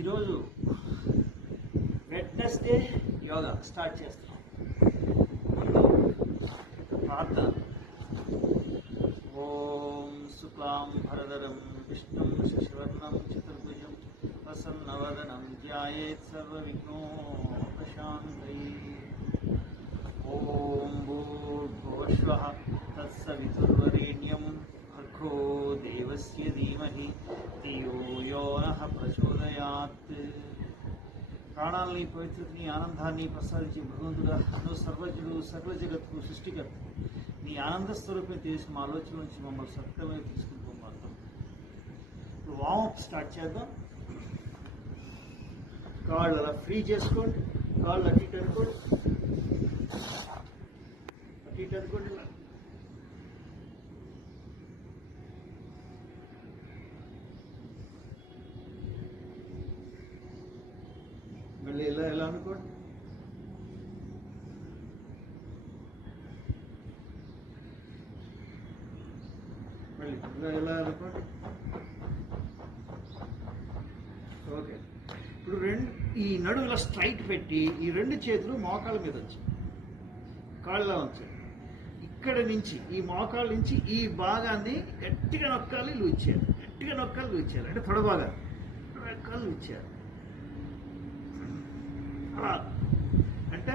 ఈరోజు Wednesday yoga start చేస్తున్నాం. ప్రార్థన. ఓం శుక్లాం భరధరం విష్ణుం శశివర్ణం చతుర్భుజం ప్రసన్నవదనం ధ్యాయేత్ సర్వవిఘ్నోపశాంతయే. ఓం భూర్భువస్వః తత్సవితుర్వరేణ్యం భర్గో దేవస్య ధీమహి ధియో యో నః ప్రచోదయాత్. ప్రాణాలని, పవిత్రతని, ఆనందాన్ని ప్రసాదించే భగవంతుడా, నువ్వు సర్వజ్ఞుడు, సర్వ జగత్తు సృష్టికర్త. నీ ఆనంద స్వరూపం తెలిసి మా ఆలోచన నుంచి మమ్మల్ని సత్యమే తీసుకుని పోమాడతాం. ఇప్పుడు వామప్ స్టార్ట్ చేద్దాం. కాళ్ళు అలా ఫ్రీ చేసుకోండి, కాళ్ళు అటు ఇటు అనుకోండి, అటు ఇటు అనుకోండి. మళ్ళీ ఇలా ఎలా అనుకోండి. మళ్ళీ ఇలా ఎలా అనుకోండి. ఓకే. ఇప్పుడు ఈ నడుము ఇలా స్ట్రైట్ పెట్టి ఈ రెండు చేతులు మోకాళ్ళ మీద వచ్చి కాళ్ళ ఉంచాలి. ఇక్కడ నుంచి ఈ మోకాళ్ళ నుంచి ఈ భాగాన్ని గట్టిగా నొక్కాలి, లూజ్ చేయాలి. గట్టిగా నొక్కాలి, లూజ్ చేయాలి. అంటే తొడ భాగాన్ని నొక్కాలి, లూజ్ చేయాలి. అలా అంటే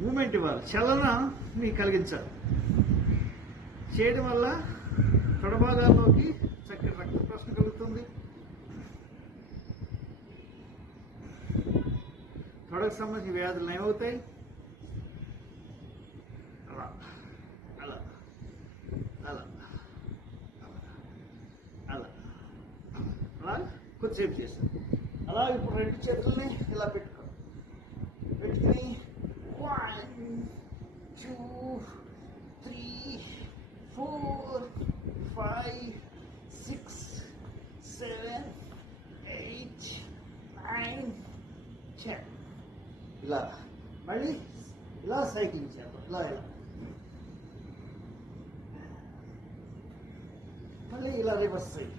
మూమెంట్ ఇవ్వాలి, చలనం మీకు కలిగించాలి. చేయడం వల్ల తొడభాగాల్లోకి చక్కటి రక్త ప్రసరణ కలుగుతుంది. తొడకు సంబంధించిన వ్యాధులు నయమవుతాయి. అలా అలా అలా అలా అలా కొద్దిసేపు చేస్తాం. అలా ఇప్పుడు రెండు చేతుల్ని ఇలా పెట్టుకోండి. పెట్టుకుని 1 2 3 4 5 6 7 8 9 10 ఇలా మళ్ళీ ఇలా సైక్లింగ్ చేద్దాం. ఇలా ఇలా మళ్ళీ ఇలా రివర్స్ సైకిల్.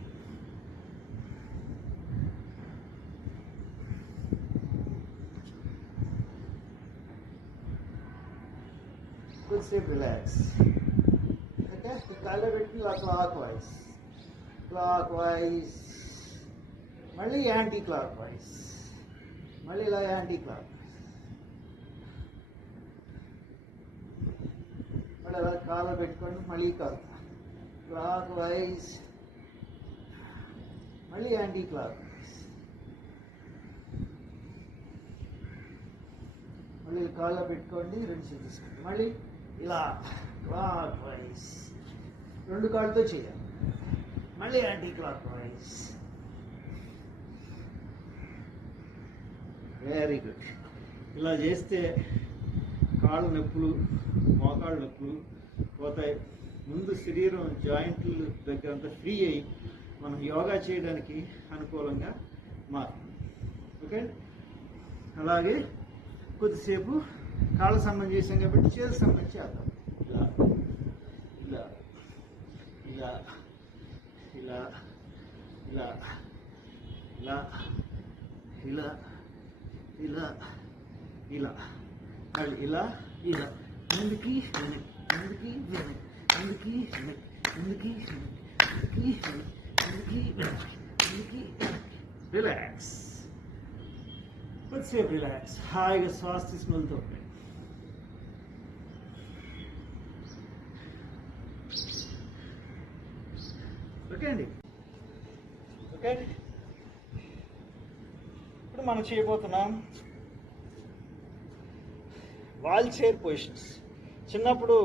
కొద్దిసేపు రిలాక్స్. ఓకే. కాళ్ళు పెట్టి ఇలా క్లాక్ వైజ్, మళ్ళీ యాంటీ క్లాక్ వైజ్, మళ్ళీ ఇలా యాంటీ క్లాక్ వైజ్, మళ్ళీ అలా కాళ్ళు పెట్టుకోండి. మళ్ళీ క్లాక్ వైజ్, మళ్ళీ యాంటీ క్లాక్ వైజ్, మళ్ళీ కాళ్ళు పెట్టుకోండి. రెండు చేతులు తీసుకోండి. మళ్ళీ ఇలా క్లాక్ వైజ్, రెండు కాళ్ళతో చేయాలి. మళ్ళీ anti clock wise. Very good. ఇలా చేస్తే కాళ్ళ నొప్పులు, మోకాళ్ళ నొప్పులు పోతాయి. ముందు శరీరం జాయింట్లు దగ్గర అంతా ఫ్రీ అయ్యి మనం యోగా చేయడానికి అనుకూలంగా మారుతుంది. ఓకే. అలాగే కొద్దిసేపు కాళ్ళ సంబంధం చేసాం కాబట్టి చేతుల సంబంధం చేద్దాం. ఇలా ఇలా ఇలా ఇలా ఇలా ఇలా ఇలా ఇలా ఇలా మళ్ళీ ఇలా ఇలా ముందుకి వెనక్కి, ముందుకి వెనక్కి, ముందుకి వెనక్కి, ముందుకి వెనక్కి, ముందుకి వెనక్కి, ముందుకి వెనక్కి, ముందుకి వెనక్కి. రిలాక్స్. కొద్దిసేపు రిలాక్స్. హాయిగా శ్వాస తీసుకుని ఓకే అండి. ఓకే అండి. ఇప్పుడు మనం చేయబోతున్నాం వాల్ చైర్ పొజిషన్స్. చిన్నప్పుడు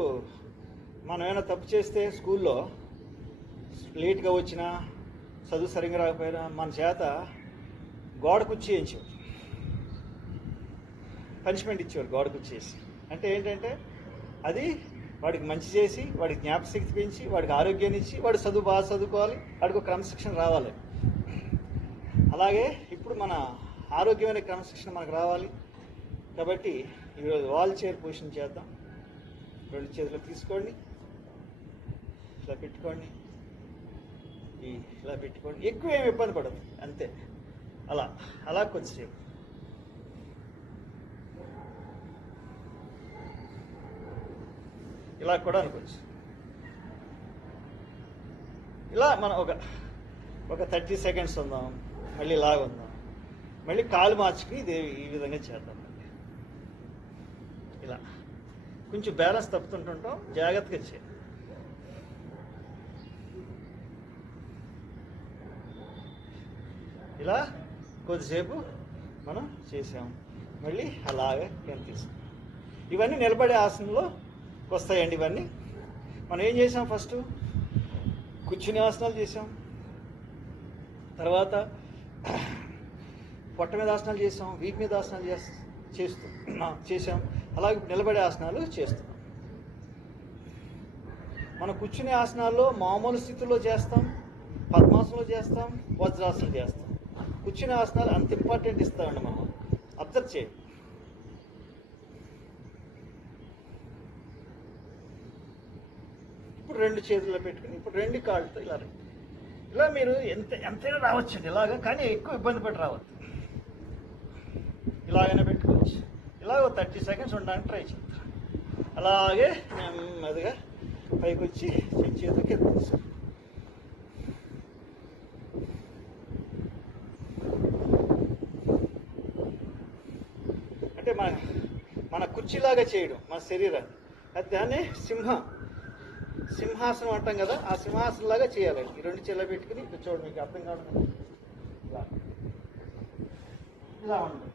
మనం ఏమైనా తప్పు చేస్తే స్కూల్లో లేట్గా వచ్చినా, చదువు సరిగ్గా రాకపోయినా మన చేత గోడ కుర్చీ వేయించేవారు, పనిష్మెంట్ ఇచ్చేవారు. గోడ కుర్చీసి అంటే ఏంటంటే అది వాడికి మంచి చేసి, వాడికి జ్ఞాపశక్తి పెంచి, వాడికి ఆరోగ్యాన్ని ఇచ్చి, వాడు చదువు బాగా చదువుకోవాలి, వాడికి ఒక క్రమశిక్షణ రావాలి. అలాగే ఇప్పుడు మన ఆరోగ్యమైన క్రమశిక్షణ మనకు రావాలి. కాబట్టి ఈరోజు వాల్ చైర్ పొజిషన్ చేద్దాం. రెండు చేతులు తీసుకోండి, ఇలా పెట్టుకోండి, ఇలా పెట్టుకోండి. ఎక్కువ ఏమి ఇబ్బంది పడదు, అంతే. అలా అలా కొద్దిసేపు. ఇలా కూడా అనుకోవచ్చు. ఇలా మనం ఒక 30 సెకండ్స్ ఉందాం, మళ్ళీ ఇలాగ ఉందాం, మళ్ళీ కాలు మార్చుకుని ఇది ఈ విధంగా చేద్దాం. ఇలా కొంచెం బ్యాలెన్స్ తప్పుతుంటుంటాం, జాగ్రత్తగా చేయాలి. ఇలా కొద్దిసేపు మనం చేసాం, మళ్ళీ అలాగే కింద తీసుకున్నాం. ఇవన్నీ నిలబడే ఆసనంలో వస్తాయండి. ఇవన్నీ మనం ఏం చేసాం, ఫస్ట్ కూర్చుని ఆసనాలు చేసాం, తర్వాత పొట్ట మీద ఆసనాలు చేసాం, వీపు మీద ఆసనాలు చేసాం. అలాగే నిలబడే ఆసనాలు చేస్తున్నాం. మనం కూర్చునే ఆసనాల్లో మామూలు స్థితిలో చేస్తాం, పద్మాసనంలో చేస్తాం, వజ్రాసనం చేస్తాం. కూర్చునే ఆసనాలు అంత ఇంపార్టెంట్ ఇస్తామండి. మనం అబ్జర్వ్ చేయండి. ఇప్పుడు 2 చేతుల్లో పెట్టుకుని ఇప్పుడు 2 కాళ్ళతో ఇలా మీరు ఎంతైనా రావచ్చండి ఇలాగా, కానీ ఎక్కువ ఇబ్బంది పడి రావద్దు. ఇలాగైనా పెట్టుకోవచ్చు. ఇలాగ 30 సెకండ్స్ ఉండడానికి ట్రై చేద్దాం. అలాగే నెమ్మదిగా పైకి వచ్చి చేతికి ఎత్తుకోవచ్చు. అంటే మన కుర్చీలాగా చేయడం మన శరీరాన్ని, అది దాన్ని సింహాసనం అంటాం కదా, ఆ సింహాసనం లాగా చేయాలండి. ఈ 2 చేతులు పెట్టుకుని చూడండి, మీకు అర్థం కావడం ఇలా ఉండండి.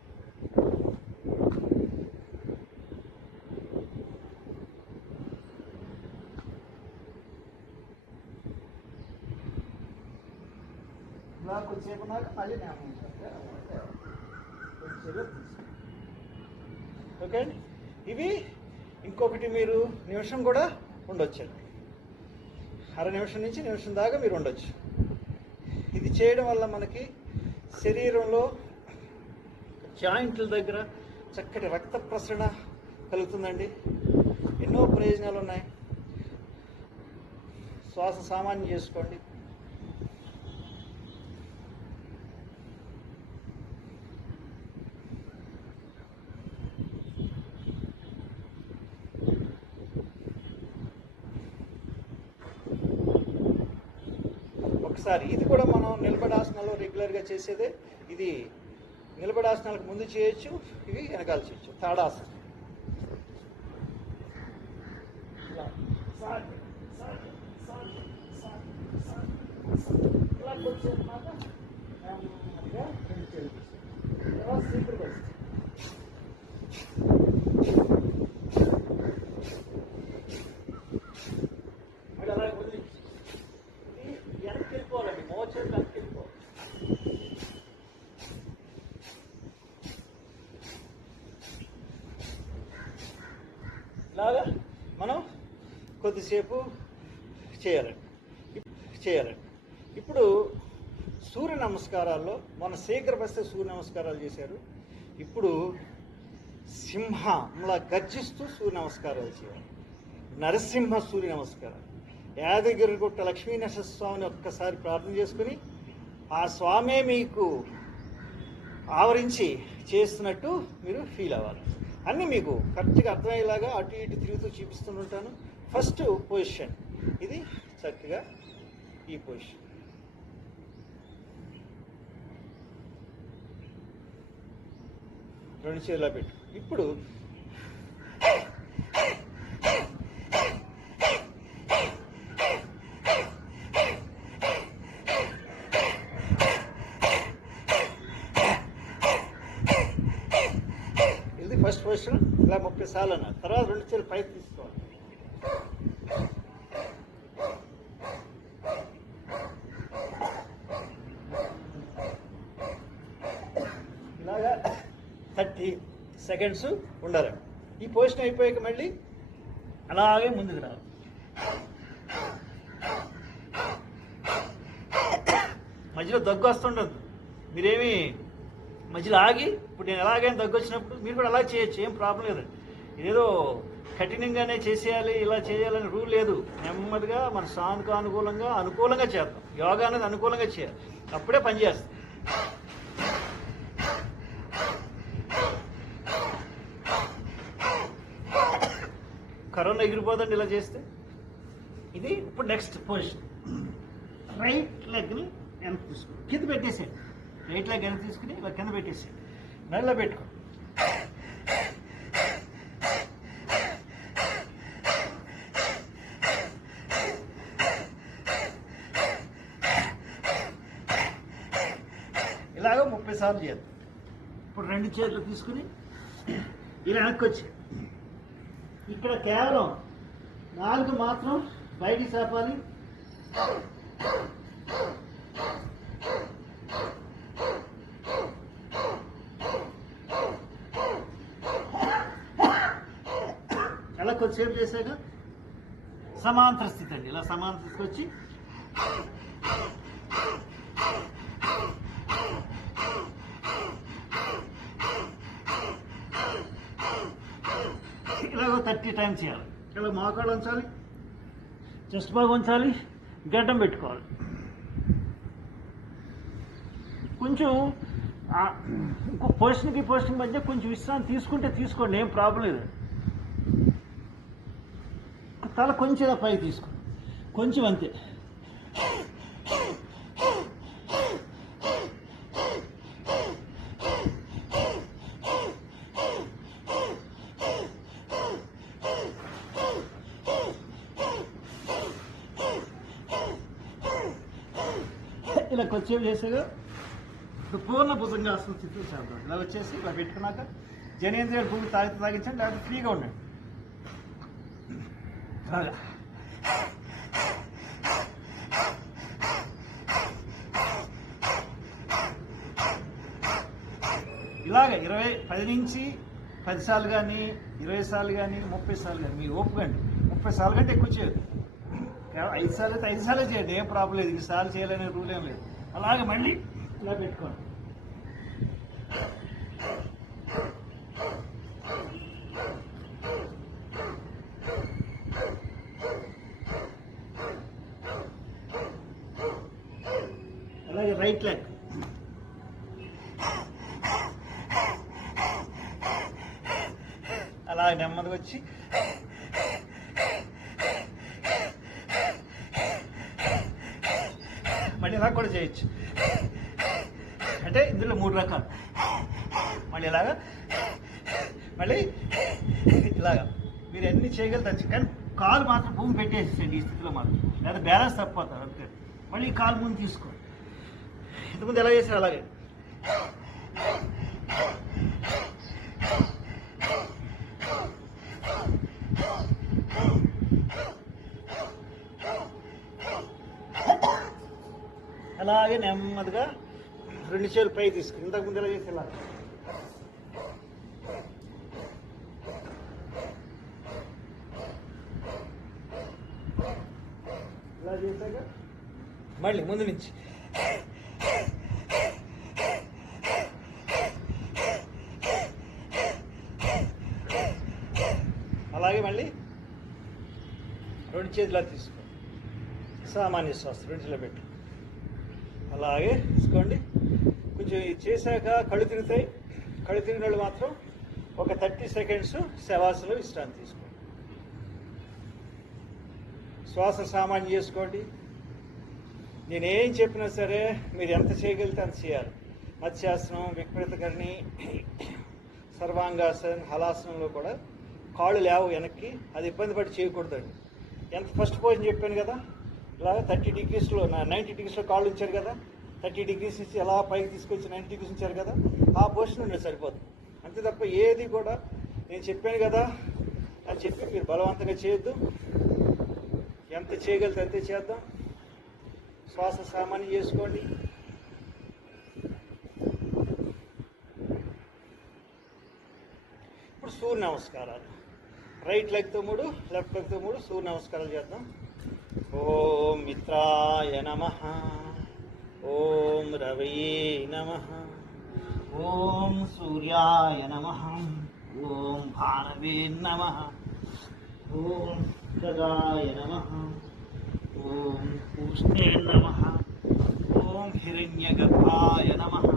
ఇలా కొద్దిసేపు ఉన్నాక మళ్ళీ ఓకే అండి. ఇవి ఇంకొకటి మీరు నిమిషం కూడా ఉండొచ్చండి. అర నిమిషం నుంచి నిమిషం దాకా మీరు ఉండొచ్చు. ఇది చేయడం వల్ల మనకి శరీరంలో జాయింట్ల దగ్గర చక్కటి రక్త ప్రసరణ కలుగుతుందండి. ఎన్నో ప్రయోజనాలు ఉన్నాయి. శ్వాస సామాన్యం చేసుకోండి. ఒకసారి ఇది కూడా మనం నిలబడాసనాలు రెగ్యులర్గా చేసేదే. ఇది నిలబడాసనాలకు ముందు చేయొచ్చు, ఇవి వెనకాల చేయొచ్చు. తాడాసనం ఇలా కొంచెం మాట నెమ్మదిగా తర్వాత సింపుల్గా వస్తుంది. మరి అలా వదిలి వెనక్కి వెళ్ళిపోవాలండి, మోచేది వెనక్కి వెళ్ళిపోవాలి. ఇలాగా మనం కొద్దిసేపు చేయాలండి. ఇప్పుడు సూర్య నమస్కారాల్లో మన శీఘ్రపరిస్తే సూర్య నమస్కారాలు చేశారు. ఇప్పుడు సింహంలా గర్జిస్తూ సూర్య నమస్కారాలు చేయాలి. నరసింహ సూర్య నమస్కారాలు. యాదగిరిగుట్ట లక్ష్మీనరసింహ స్వామిని ఒక్కసారి ప్రార్థన చేసుకుని ఆ స్వామే మీకు ఆవరించి చేస్తున్నట్టు మీరు ఫీల్ అవ్వాలి. అన్నీ మీకు కరెక్ట్గా అర్థమయ్యేలాగా అటు ఇటు తిరుగుతూ చూపిస్తుంటాను. ఫస్ట్ పొజిషన్ ఇది, చక్కగా ఈ పొజిషన్. రెండు చేతులా పెట్టు. ఇప్పుడు ఇది ఫస్ట్ పొజిషన్. ఇలా 30 సార్లు అన్నారు. తర్వాత 2 చేతులు పైకి తీసుకోవాలి. ఇలాగా 30 సెకండ్స్ ఉండాలి. ఈ పొజిషన్ అయిపోయాక మళ్ళీ అలాగే ముందుకు రావాలి. మధ్యలో దగ్గు వస్తుండదు. మీరేమి మధ్యలో ఆగి, ఇప్పుడు నేను ఎలాగైనా దగ్గు వచ్చినప్పుడు మీరు కూడా అలా చేయొచ్చు, ఏం ప్రాబ్లం లేదు. ఇదేదో కఠినంగానే చేసేయాలి, ఇలా చేయాలని రూల్ లేదు. నెమ్మదిగా మన అనుకూలంగా చేద్దాం. యోగా అనేది అనుకూలంగా చేయాలి, అప్పుడే పనిచేస్తుంది. ఎవరన్నా ఎగిరిపోదండి ఇలా చేస్తే. ఇది ఇప్పుడు నెక్స్ట్ పొజిషన్. రైట్ లెగ్ని వెనక్కి తీసుకుని కింద పెట్టేసేయండి. రైట్ లెగ్ వెనక్కి తీసుకుని ఇలా కింద పెట్టేసేయండి. మెడలో పెట్టుకో. ఇలాగ 30 సార్లు చేద్దాం. ఇప్పుడు 2 చేతులు తీసుకుని ఇలా వెనక్కి వచ్చి ఇక్కడ కేవలం 4 మాత్రం బయటికి చాపాలి. అలా కొద్దిసేపు చేశాక సమాంతర స్థితి అండి. ఇలా సమాంతర స్థితి వచ్చి ఇలాగో 30 టైమ్స్ చేయాలి. ఇలా మోకాళ్ళు ఉంచాలి, చెస్ట్ బాగా ఉంచాలి, గడ్డం పెట్టుకోవాలి. కొంచెం ఇంకో పొజిషన్కి పొజిషన్ మధ్య కొంచెం విశ్రాంతి తీసుకుంటే తీసుకోండి, ఏం ప్రాబ్లం లేదు. తల కొంచెం ఇలా పైకి తీసుకోండి, కొంచెం అంతే. ఇలా కొద్దిసేపు చేసాక ఇప్పుడు పూర్ణ భుజంగాసన స్థితిలో చేద్దాం. ఇలా వచ్చేసి ఇలా పెట్టుకున్నాక జనేంద్రియాలు భూమి తాగించండి, లేకపోతే ఫ్రీగా ఉండండి. అలాగా ఇలాగ 10 నుంచి 10 సార్లు కానీ 20 సార్లు కానీ 30 సార్లు కానీ మీ ఓపుకండి. 30 సార్లు కంటే ఎక్కువ చేయదు. 5 సార్లు అయితే 5 సార్లు చేయండి, ఏం ప్రాబ్లం లేదు. 2 సార్లు చేయాలనే రూల్ ఏం లేదు. అలాగే మళ్ళీ ఇలా పెట్టుకోండి. అలాగే రైట్ లెగ్ అలా నెమ్మదిగా వచ్చి మళ్ళీ ఇలా కూడా చేయొచ్చు. అంటే ఇందులో 3 రకాలు. మళ్ళీ ఇలాగా, మళ్ళీ ఇలాగా మీరు అన్ని చేయగలుగుతారు. కానీ కాలు మాత్రం భూమి పెట్టేసేయండి ఈ స్థితిలో మాత్రం, లేదా బ్యాలెన్స్ తప్పిపోతారు అంతే. మళ్ళీ కాలు ముందు తీసుకో. ఇంతకుముందు ఎలా చేశారు అలాగే. అలాగే నెమ్మదిగా 2 చేతులు పై తీసుకుని ఇంతకుముందు ఎలా చేసి ఇలా చేశాక మళ్ళీ ముందు నుంచి అలాగే మళ్ళీ 2 చేతులు తీసుకో. సామాన్య శ్వాస 2 చేతులు పెట్టు. అలాగే తీసుకోండి. కొంచెం చేశాక కళ్ళు తిరుగుతాయి. కళ్ళు తిరిగిన వాళ్ళు మాత్రం ఒక 30 సెకండ్స్ శవాసలో విశ్రాంతి తీసుకోండి. శ్వాస సామాన్యం చేసుకోండి. నేనేం చెప్పినా సరే మీరు ఎంత చేయగలిగితే అంత చేయాలి. మత్స్యాసనం, విపరీతకర్ణి, సర్వాంగాసనం, హలాసనంలో కూడా కాళ్ళు లేవు వెనక్కి. అది ఇబ్బంది పడి చేయకూడదండి. ఎంత ఫస్ట్ పొజిషన్ చెప్పాను కదా, ఇలా 30 డిగ్రీస్లో 90 డిగ్రీస్లో కాళ్ళు ఉంచారు కదా, 30 డిగ్రీస్ ఇచ్చి ఎలా పైకి తీసుకొచ్చి 90 డిగ్రీస్ ఉంచారు కదా, ఆ పొజిషన్ ఉండే సరిపోతుంది. అంతే తప్ప ఏది కూడా నేను చెప్పాను కదా అని చెప్పి మీరు బలవంతంగా చేయొద్దు. ఎంత చేయగలిగితే అంతే చేద్దాం. శ్వాస సామాన్యం చేసుకోండి. ఇప్పుడు సూర్య నమస్కారాలు. రైట్ లెగ్తో 3, లెఫ్ట్ లెగ్తో 3 సూర్య నమస్కారాలు చేద్దాం. ఓం మిత్రాయ నమః, ఓం రవయే నమః, ఓం సూర్యాయ నమః, ఓం భానవే నమః, ఓం గదాయ నమః, ఓం పూష్ణే నమః, ఓం హిరణ్యగర్భాయ నమః,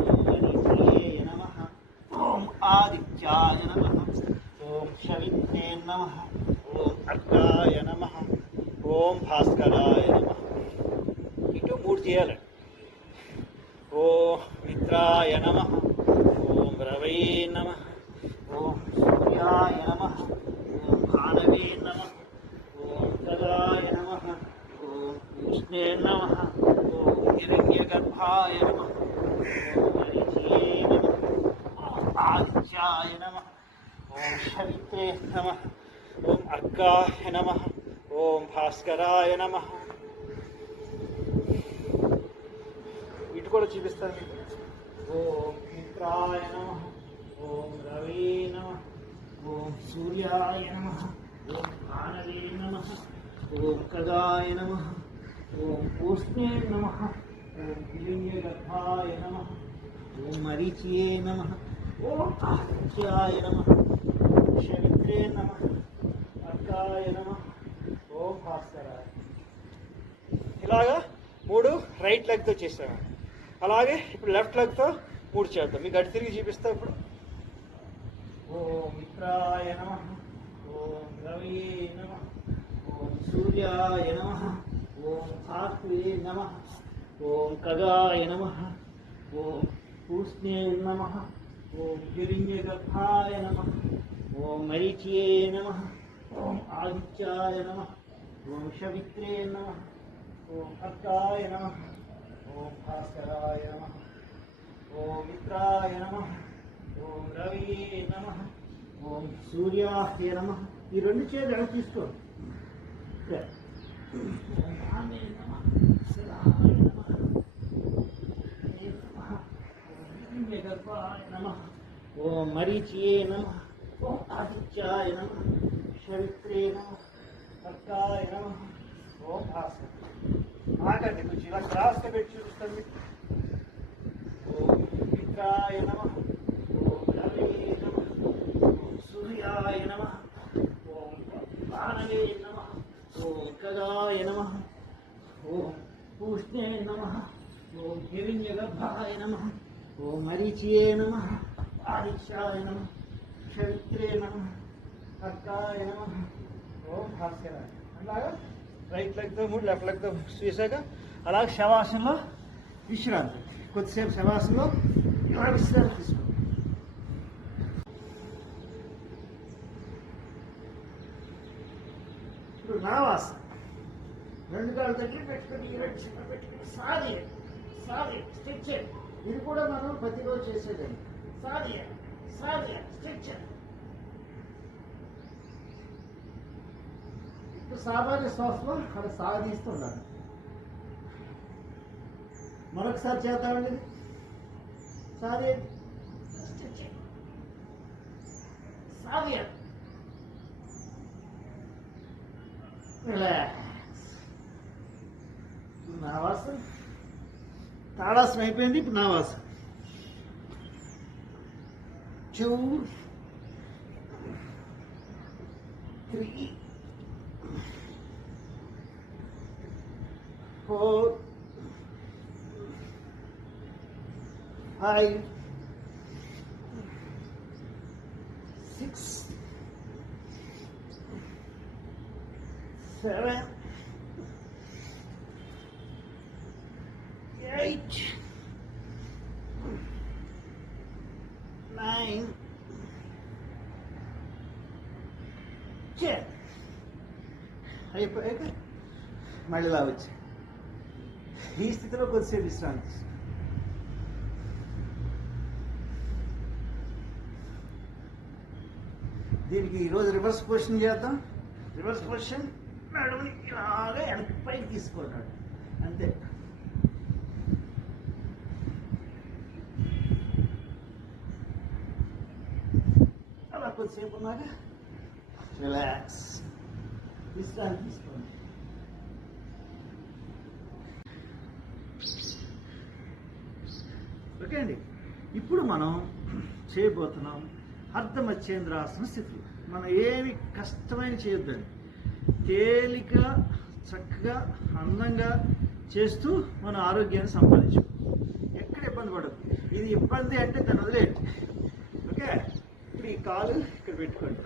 ఓం గణేశాయ నమః, ఓం ఆదిత్యాయ నమః, ఓం శవిత్రే నమః, ఓం మిత్రాయ నమః. ఓం రవే నమః. ఓం సూర్యాయ నమః. ఓం భానవే నమః. ఓం గదాయ నమః. ఓం విష్ణే నమః. ఓం హిరణ్యగర్భాయ నమః. ఓం మరీచే నమః. ఓం ఆదిత్యాయ నమః. ఓం శవిత్రే నమః. ఓం అర్కాయ నమః. ఓం భాస్కరాయ నమః. ఇటు కూడా చూపిస్తాను మీకు. ఓం మిత్రాయ నమః. ఓం రవే నమః. ఓం సూర్యాయ నమః. ఓం భానవే నమః. ఓం కదాయ నమః. ఓం పూష్ణే నమః. ఓం హిరణ్యగర్భాయ నమః. ఓం మరీచియే నమః. ఓం ఆదిత్యాయ నమః. ఓం శవిత్రే నమః. అర్కాయ నమః. ఓం భాస్కరాయ. ఇలాగా 3 రైట్ లెగ్తో చేసాము. అలాగే ఇప్పుడు లెఫ్ట్ లెగ్తో 3 చేద్దాం. మీకు అటు తిరిగి చూపిస్తా ఇప్పుడు. ఓం మిత్రాయ నమః. ఓం రవే నమః. ఓం సూర్యాయ నమః. ఓం భాస్కరే నమః. ఓం ఖగాయ నమః. ఓం పూష్ణే నమః. ఓం హిరణ్యగర్భాయ నమః. ఓం మరీచియే నమః. ఓం ఆదిత్యాయ నమః. ఓం శవిత్రే నమః. ఓం అర్కాయ నమః. ఓం భాస్కరాయ నమః. ఓం మిత్రాయ నమః. ఓం రవే నమః. ఓం సూర్యాయ నమః. ఈ 2 చేతులు ఎలా తీసుకోండి. ఓం భామే నమః. శిరాయ నమః. ఓం హిరణ్యగర్భాయ నమః. ఓం మరీచియే నమః. ఓం ఆదిత్యాయ నమః. శవిత్రే నమః. అర్కాయ నమః. ఓం భాస్కర. ఆగండి కొంచెం ఇలా క్రాస్గా పెట్టి చూపిస్తాను మీకు. ఓం మిత్రాయ నమః. ఓం రవే నమః. ఓం సూర్యాయ నమః. ఓం భానవే నమః. ఓం ఖగాయ నమః. ఓం పూష్ణే నమః. ఓం హిరణ్యగర్భాయ నమః. ఓం మరీచియే నమః. ఆదిత్యాయ నమః. శవిత్రే నమః. అర్కాయ నమః. ఓం భాస్కరాయ. అలాగా రైట్ లెగ్తో 3 లెఫ్ట్ లెగ్తో చేశాక అలాగే శవాసనలో విశ్రాంతి. కొద్దిసేపు శవాసనలో ఇలా విశ్రాంతి తీసుకోండి. ఇప్పుడు నావాసన. 2 కాళ్ళు దగ్గర పెట్టుకుని 2 చిన్న పెట్టుకుని సాది స్ట్రెచ్. ఇది కూడా మనం ప్రతిరోజు చేసేదండి. సాది స్ట్రెచ్. సామాన్య శ్వాసలో అక్కడ సాధిస్తూ ఉండాలి. మరొకసారి చేద్దామండి. సాది రిలాక్స్. నావాసన తాళాసనం అయిపోయింది. ఇప్పుడు నావాసన. 2 3 4 5 6 7 8 9 10. అయిపోయాక మళ్ళీ ఇలా వచ్చి ఈ స్థితిలో కొద్దిసేపు విశ్రాంతి. దీనికి ఈరోజు రివర్స్ పొజిషన్ చేద్దాం. రివర్స్ పొజిషన్ నడుముని ఇలాగే వెనక్కి పైకి తీసుకుంటాడు అంతే. అలా కొద్దిసేపు ఉన్నాక రిలాక్స్ విశ్రాంతి తీసుకోండి. ఓకే అండి. ఇప్పుడు మనం చేయబోతున్నాం అర్ధమచ్చేంద్రాసన స్థితులు. మనం ఏమి కష్టమైన చేయొద్దండి. తేలిక చక్కగా అందంగా చేస్తూ మన ఆరోగ్యాన్ని సంపాదించు. ఎక్కడ ఇబ్బంది పడదు. ఇది ఇబ్బంది అంటే దాన్ని వదిలేయండి. ఓకే. ఇప్పుడు ఈ కాలు ఇక్కడ పెట్టుకోండి.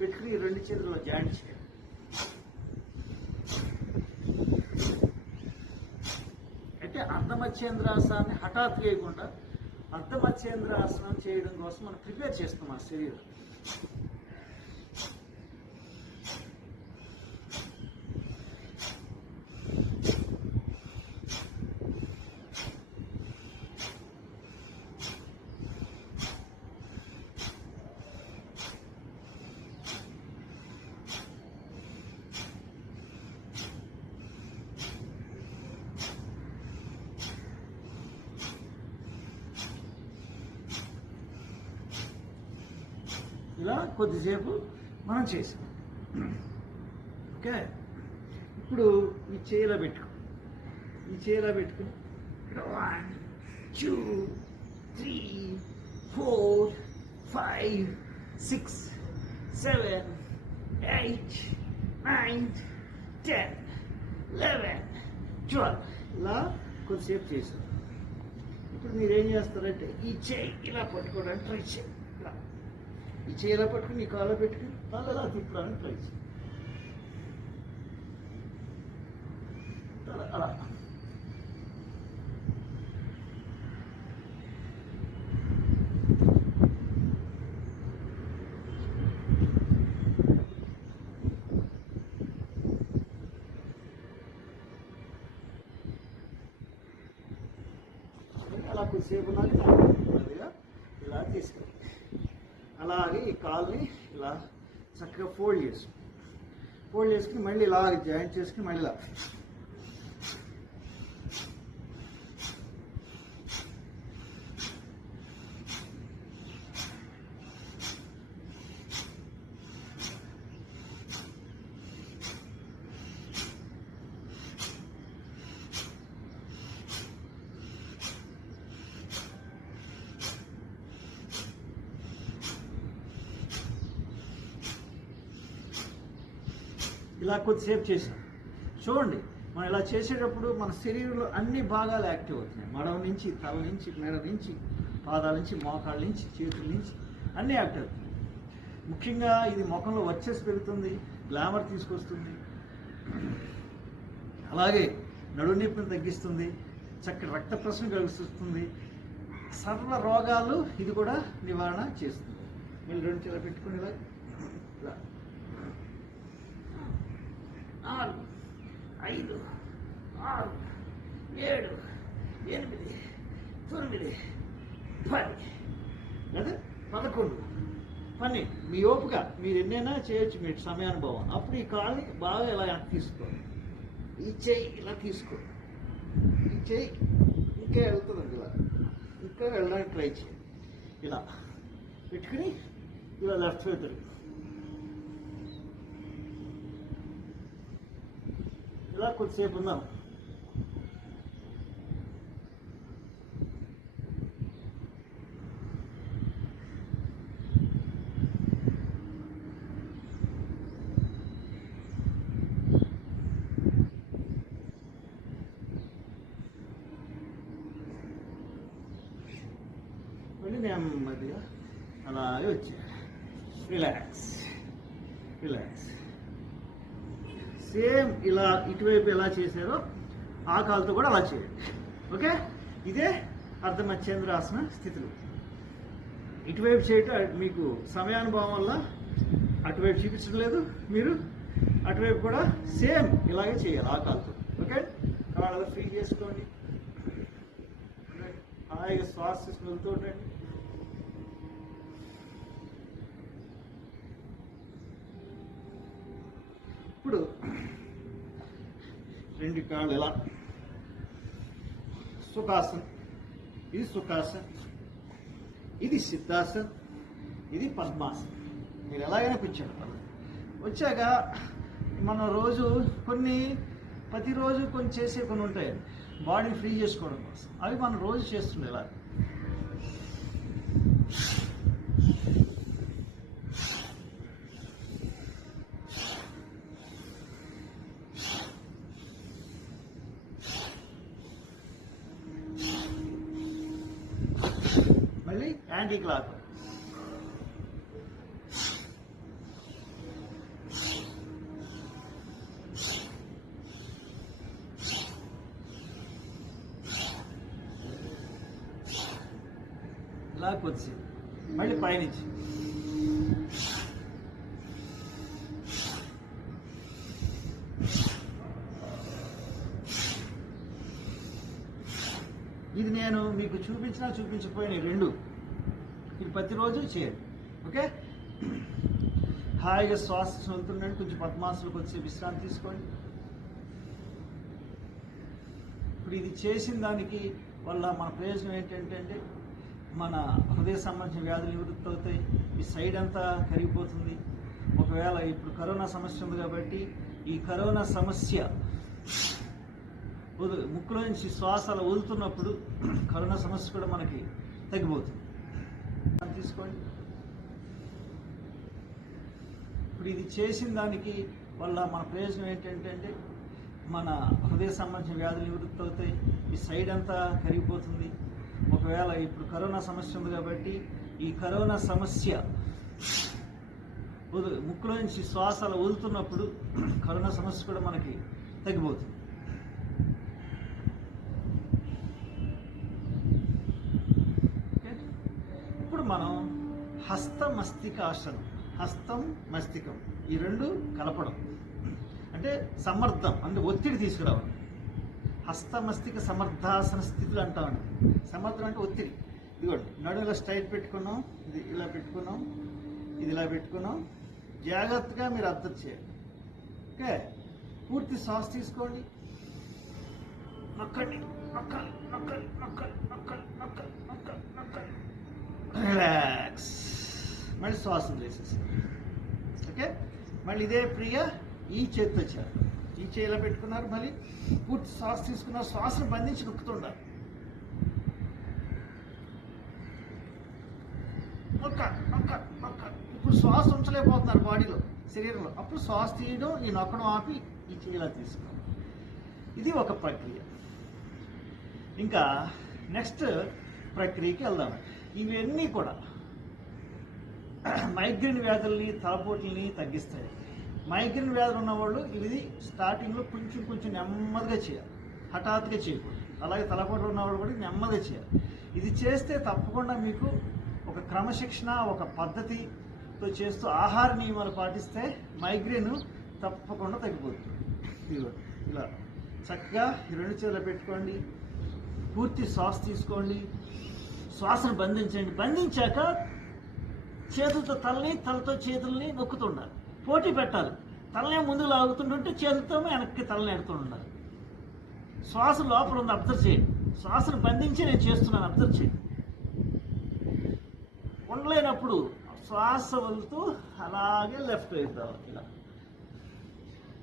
పెట్టుకుని 2 చేతుల్లో జాయింట్ చేయండి. అంటే అంటే అర్ధమత్స్యేంద్రాసనాన్ని హఠాత్ చేయకుండా అర్ధమత్స్యేంద్రాసనం చేయడం కోసం మనం ప్రిపేర్ చేస్తాం మన శరీరం. ఇలా కొద్దిసేపు మనం చేసాం. ఓకే, ఇప్పుడు ఈ చేయిలో పెట్టుకో, ఈ చేయిలో పెట్టుకుని 1 2 3 4 5 6 7 8 9 10 11 12 ఇలా కొద్దిసేపు చేసాం. ఇప్పుడు మీరేం చేస్తారంటే ఈ చేయి ఇలా పట్టుకోవడానికి ట్రై చేయండి. ఈ చేయి ఇలా పట్టుకుని ఈ కాళ్ళలో పెట్టుకుని తల తిప్పడానికి ట్రై చేయండి. అలా అలా కొద్దిసేపు ఇలా తీసుకెళ్ళి అలాగే ఈ కాల్ని ఇలా చక్కగా ఫోల్డ్ చేసుకుని మళ్ళీ ఇలా జాయింట్ చేసుకుని మళ్ళీ ఇలా ఇలా కొద్దిసేపు చేసాం. చూడండి, మనం ఇలా చేసేటప్పుడు మన శరీరంలో అన్ని భాగాలు యాక్టివ్ అవుతున్నాయి. మడవ నుంచి, తల నుంచి, మెడ నుంచి, పాదాల నుంచి, మోకాళ్ళ నుంచి, చేతుల నుంచి అన్నీ యాక్టివ్ అవుతున్నాయి. ముఖ్యంగా ఇది ముఖంలో వచ్చేసి పెరుగుతుంది, గ్లామర్ తీసుకొస్తుంది, అలాగే నడుము నొప్పిని తగ్గిస్తుంది, చక్కటి రక్త ప్రసరణ కలిగిస్తుంది, సర్వ రోగాలు ఇది కూడా నివారణ చేస్తుంది. మీరు రెండు చేతులు పెట్టుకుని ఇలా 4 5 6 7 8 9 10 లేదా 11 12 మీ ఓపిక మీరు ఎన్నైనా చేయొచ్చు, మీ సమయానుభవం. అప్పుడు ఈ కాల్ని బాగా ఇలా తీసుకోండి, ఈ చేయి ఇలా తీసుకోండి, ఈ చేయి ఇంకా వెళ్తుందండి, ఇలా ఇంకా వెళ్ళడానికి ట్రై చేయండి. ఇలా పెట్టుకుని ఇలా లెఫ్ట్ సైడ్ తిరిగి ఇలా కొద్దిసేపు ఉందాం. మళ్ళీ నెమ్మదిగా అలాగే వచ్చాయి. రిలాక్స్. సేమ్ ఇలా ఇటువైపు ఎలా చేశారో ఆ కాలుతో కూడా అలా చేయండి. ఓకే, ఇదే అర్ధమత్స్యేంద్రాసన స్థితులు. ఇటువైపు చేయటం మీకు సమయానుభవం వల్ల అటువైపు చూపించడం లేదు, మీరు అటువైపు కూడా సేమ్ ఇలాగే చేయాలి ఆ కాలుతో. ఓకే, కాళ్ళ ఫ్రీ చేసుకోండి, హాయిగా శ్వాస వెళ్తూ ఉండండి. ఇప్పుడు రెండు కాళ్ళు ఎలా సుఖాసన్, ఇది సుఖాసన్, ఇది సిద్ధాసన్, ఇది పద్మాసన్. మీరు ఎలాగైనా కూర్చోండి. వచ్చాక మనం రోజు ప్రతిరోజు కొన్ని చేసే కొన్ని ఉంటాయి బాడీ ఫ్రీ చేసుకోవడం కోసం, అవి మనం రోజు చేస్తుండే. ఇలా మళ్ళీ యాంటీ క్లాక్. ఇలా కొద్దిసేపు మళ్ళీ పైనుంచి ఇది నేను మీకు చూపించకపోయిన రెండు ఇది ప్రతిరోజు చేయండి. ఓకే, హాయిగా శ్వాస వదులుతుండండి. కొంచెం పద్మాసనకు వచ్చి విశ్రాంతి తీసుకోండి. ఇప్పుడు ఇది చేసిన దానికి వల్ల మన ప్రయోజనం ఏంటంటే మన హృదయ సంబంధించిన వ్యాధులు నివృత్తి అవుతాయి. ఈ సైడ్ అంతా కరిగిపోతుంది. ఒకవేళ ఇప్పుడు కరోనా సమస్య ఉంది కాబట్టి ఈ కరోనా సమస్య ముక్కులో నుంచి శ్వాసలు వదులుతున్నప్పుడు కరోనా సమస్య కూడా మనకి తగ్గిపోతుంది. తీసుకోండి. ఇప్పుడు ఇది చేసిన దానికి వల్ల మన ప్రయోజనం ఏంటంటే మన హృదయ సంబంధించిన వ్యాధులు నివృత్తి అవుతాయి. ఈ సైడ్ అంతా కరిగిపోతుంది. ఒకవేళ ఇప్పుడు కరోనా సమస్య ఉంది కాబట్టి ఈ కరోనా సమస్య ముక్కులో నుంచి శ్వాసలు వదులుతున్నప్పుడు కరోనా సమస్య కూడా మనకి తగ్గిపోతుంది. ఇప్పుడు మనం హస్తమస్తికాసనం, హస్తం మస్తికం ఈ రెండు కలపడం అంటే సమర్థం, అంటే ఒత్తిడి తీసుకురావడం. హస్తమస్తిక సమర్థాసన స్థితులు అంటామండి. సమర్థం అంటే ఒత్తిడి. ఇదిగోండి, నడుములో స్ట్రైట్ పెట్టుకున్నాం, ఇది ఇలా పెట్టుకున్నాం, ఇది ఇలా పెట్టుకున్నాం. జాగ్రత్తగా మీరు అబ్జర్వ్ చేయండి. ఓకే, పూర్తి శ్వాస తీసుకోండి. నొక్కండి, నొక్కాలి, నొక్కాలి, నొక్కాలి, నొక్కాలి, నొక్కాలి, నొక్కాలి, నొక్కాలి. రిలాక్స్. మళ్ళీ శ్వాస చేసేసి. ఓకే, మళ్ళీ ఇదే ప్రియ ఈ చేతితో వచ్చారు. ఈ చేయిలో పెట్టుకున్నారు. మళ్ళీ పూర్తి శ్వాస తీసుకున్నారు. శ్వాసను బంధించి నొక్కుతుండాలి. నొక్క నొక్క నొక్క. ఇప్పుడు శ్వాస ఉంచలేకపోతున్నారు బాడీలో, శరీరంలో. అప్పుడు శ్వాస తీయడం, ఈ నొక్కడం ఆపి ఈ చేయిలా తీసుకోవాలి. ఇది ఒక ప్రక్రియ. ఇంకా నెక్స్ట్ ప్రక్రియకి వెళ్దాం. ఇవన్నీ కూడా మైగ్రేన్ వ్యాధుల్ని, తలపోట్లని తగ్గిస్తాయి. మైగ్రేన్ వ్యాధులు ఉన్నవాళ్ళు ఇది స్టార్టింగ్లో కొంచెం నెమ్మదిగా చేయాలి, హఠాత్తుగా చేయకూడదు. అలాగే తలపోట్లు ఉన్నవాళ్ళు కూడా నెమ్మదిగా చేయాలి. ఇది చేస్తే తప్పకుండా మీకు ఒక క్రమశిక్షణ, ఒక పద్ధతితో చేస్తూ ఆహార నియమాలు పాటిస్తే మైగ్రేన్ తప్పకుండా తగ్గిపోతుంది. ఇదిగోండి, ఇలా చక్కగా ఈ రెండు చేతులు పెట్టుకోండి. పూర్తి శ్వాస తీసుకోండి. శ్వాసను బంధించండి. బంధించాక చేతులతో తలని, తలతో చేతుల్ని నొక్కుతుండాలి. పోటీ పెట్టాలి. తలనే ముందుకు లాగుతుంటుంటే చేతులతో వెనక్కి తలని ఎడుతుండాలి. శ్వాస లోపల ఉంది, అబ్జర్వ్ చేయండి. శ్వాసను బంధించి నేను చేస్తున్నాను, అబ్జర్వ్ చేయండి. ఉండలేనప్పుడు శ్వాస వదులుతూ అలాగే లెఫ్ట్ వైపు రావాలి. ఇలా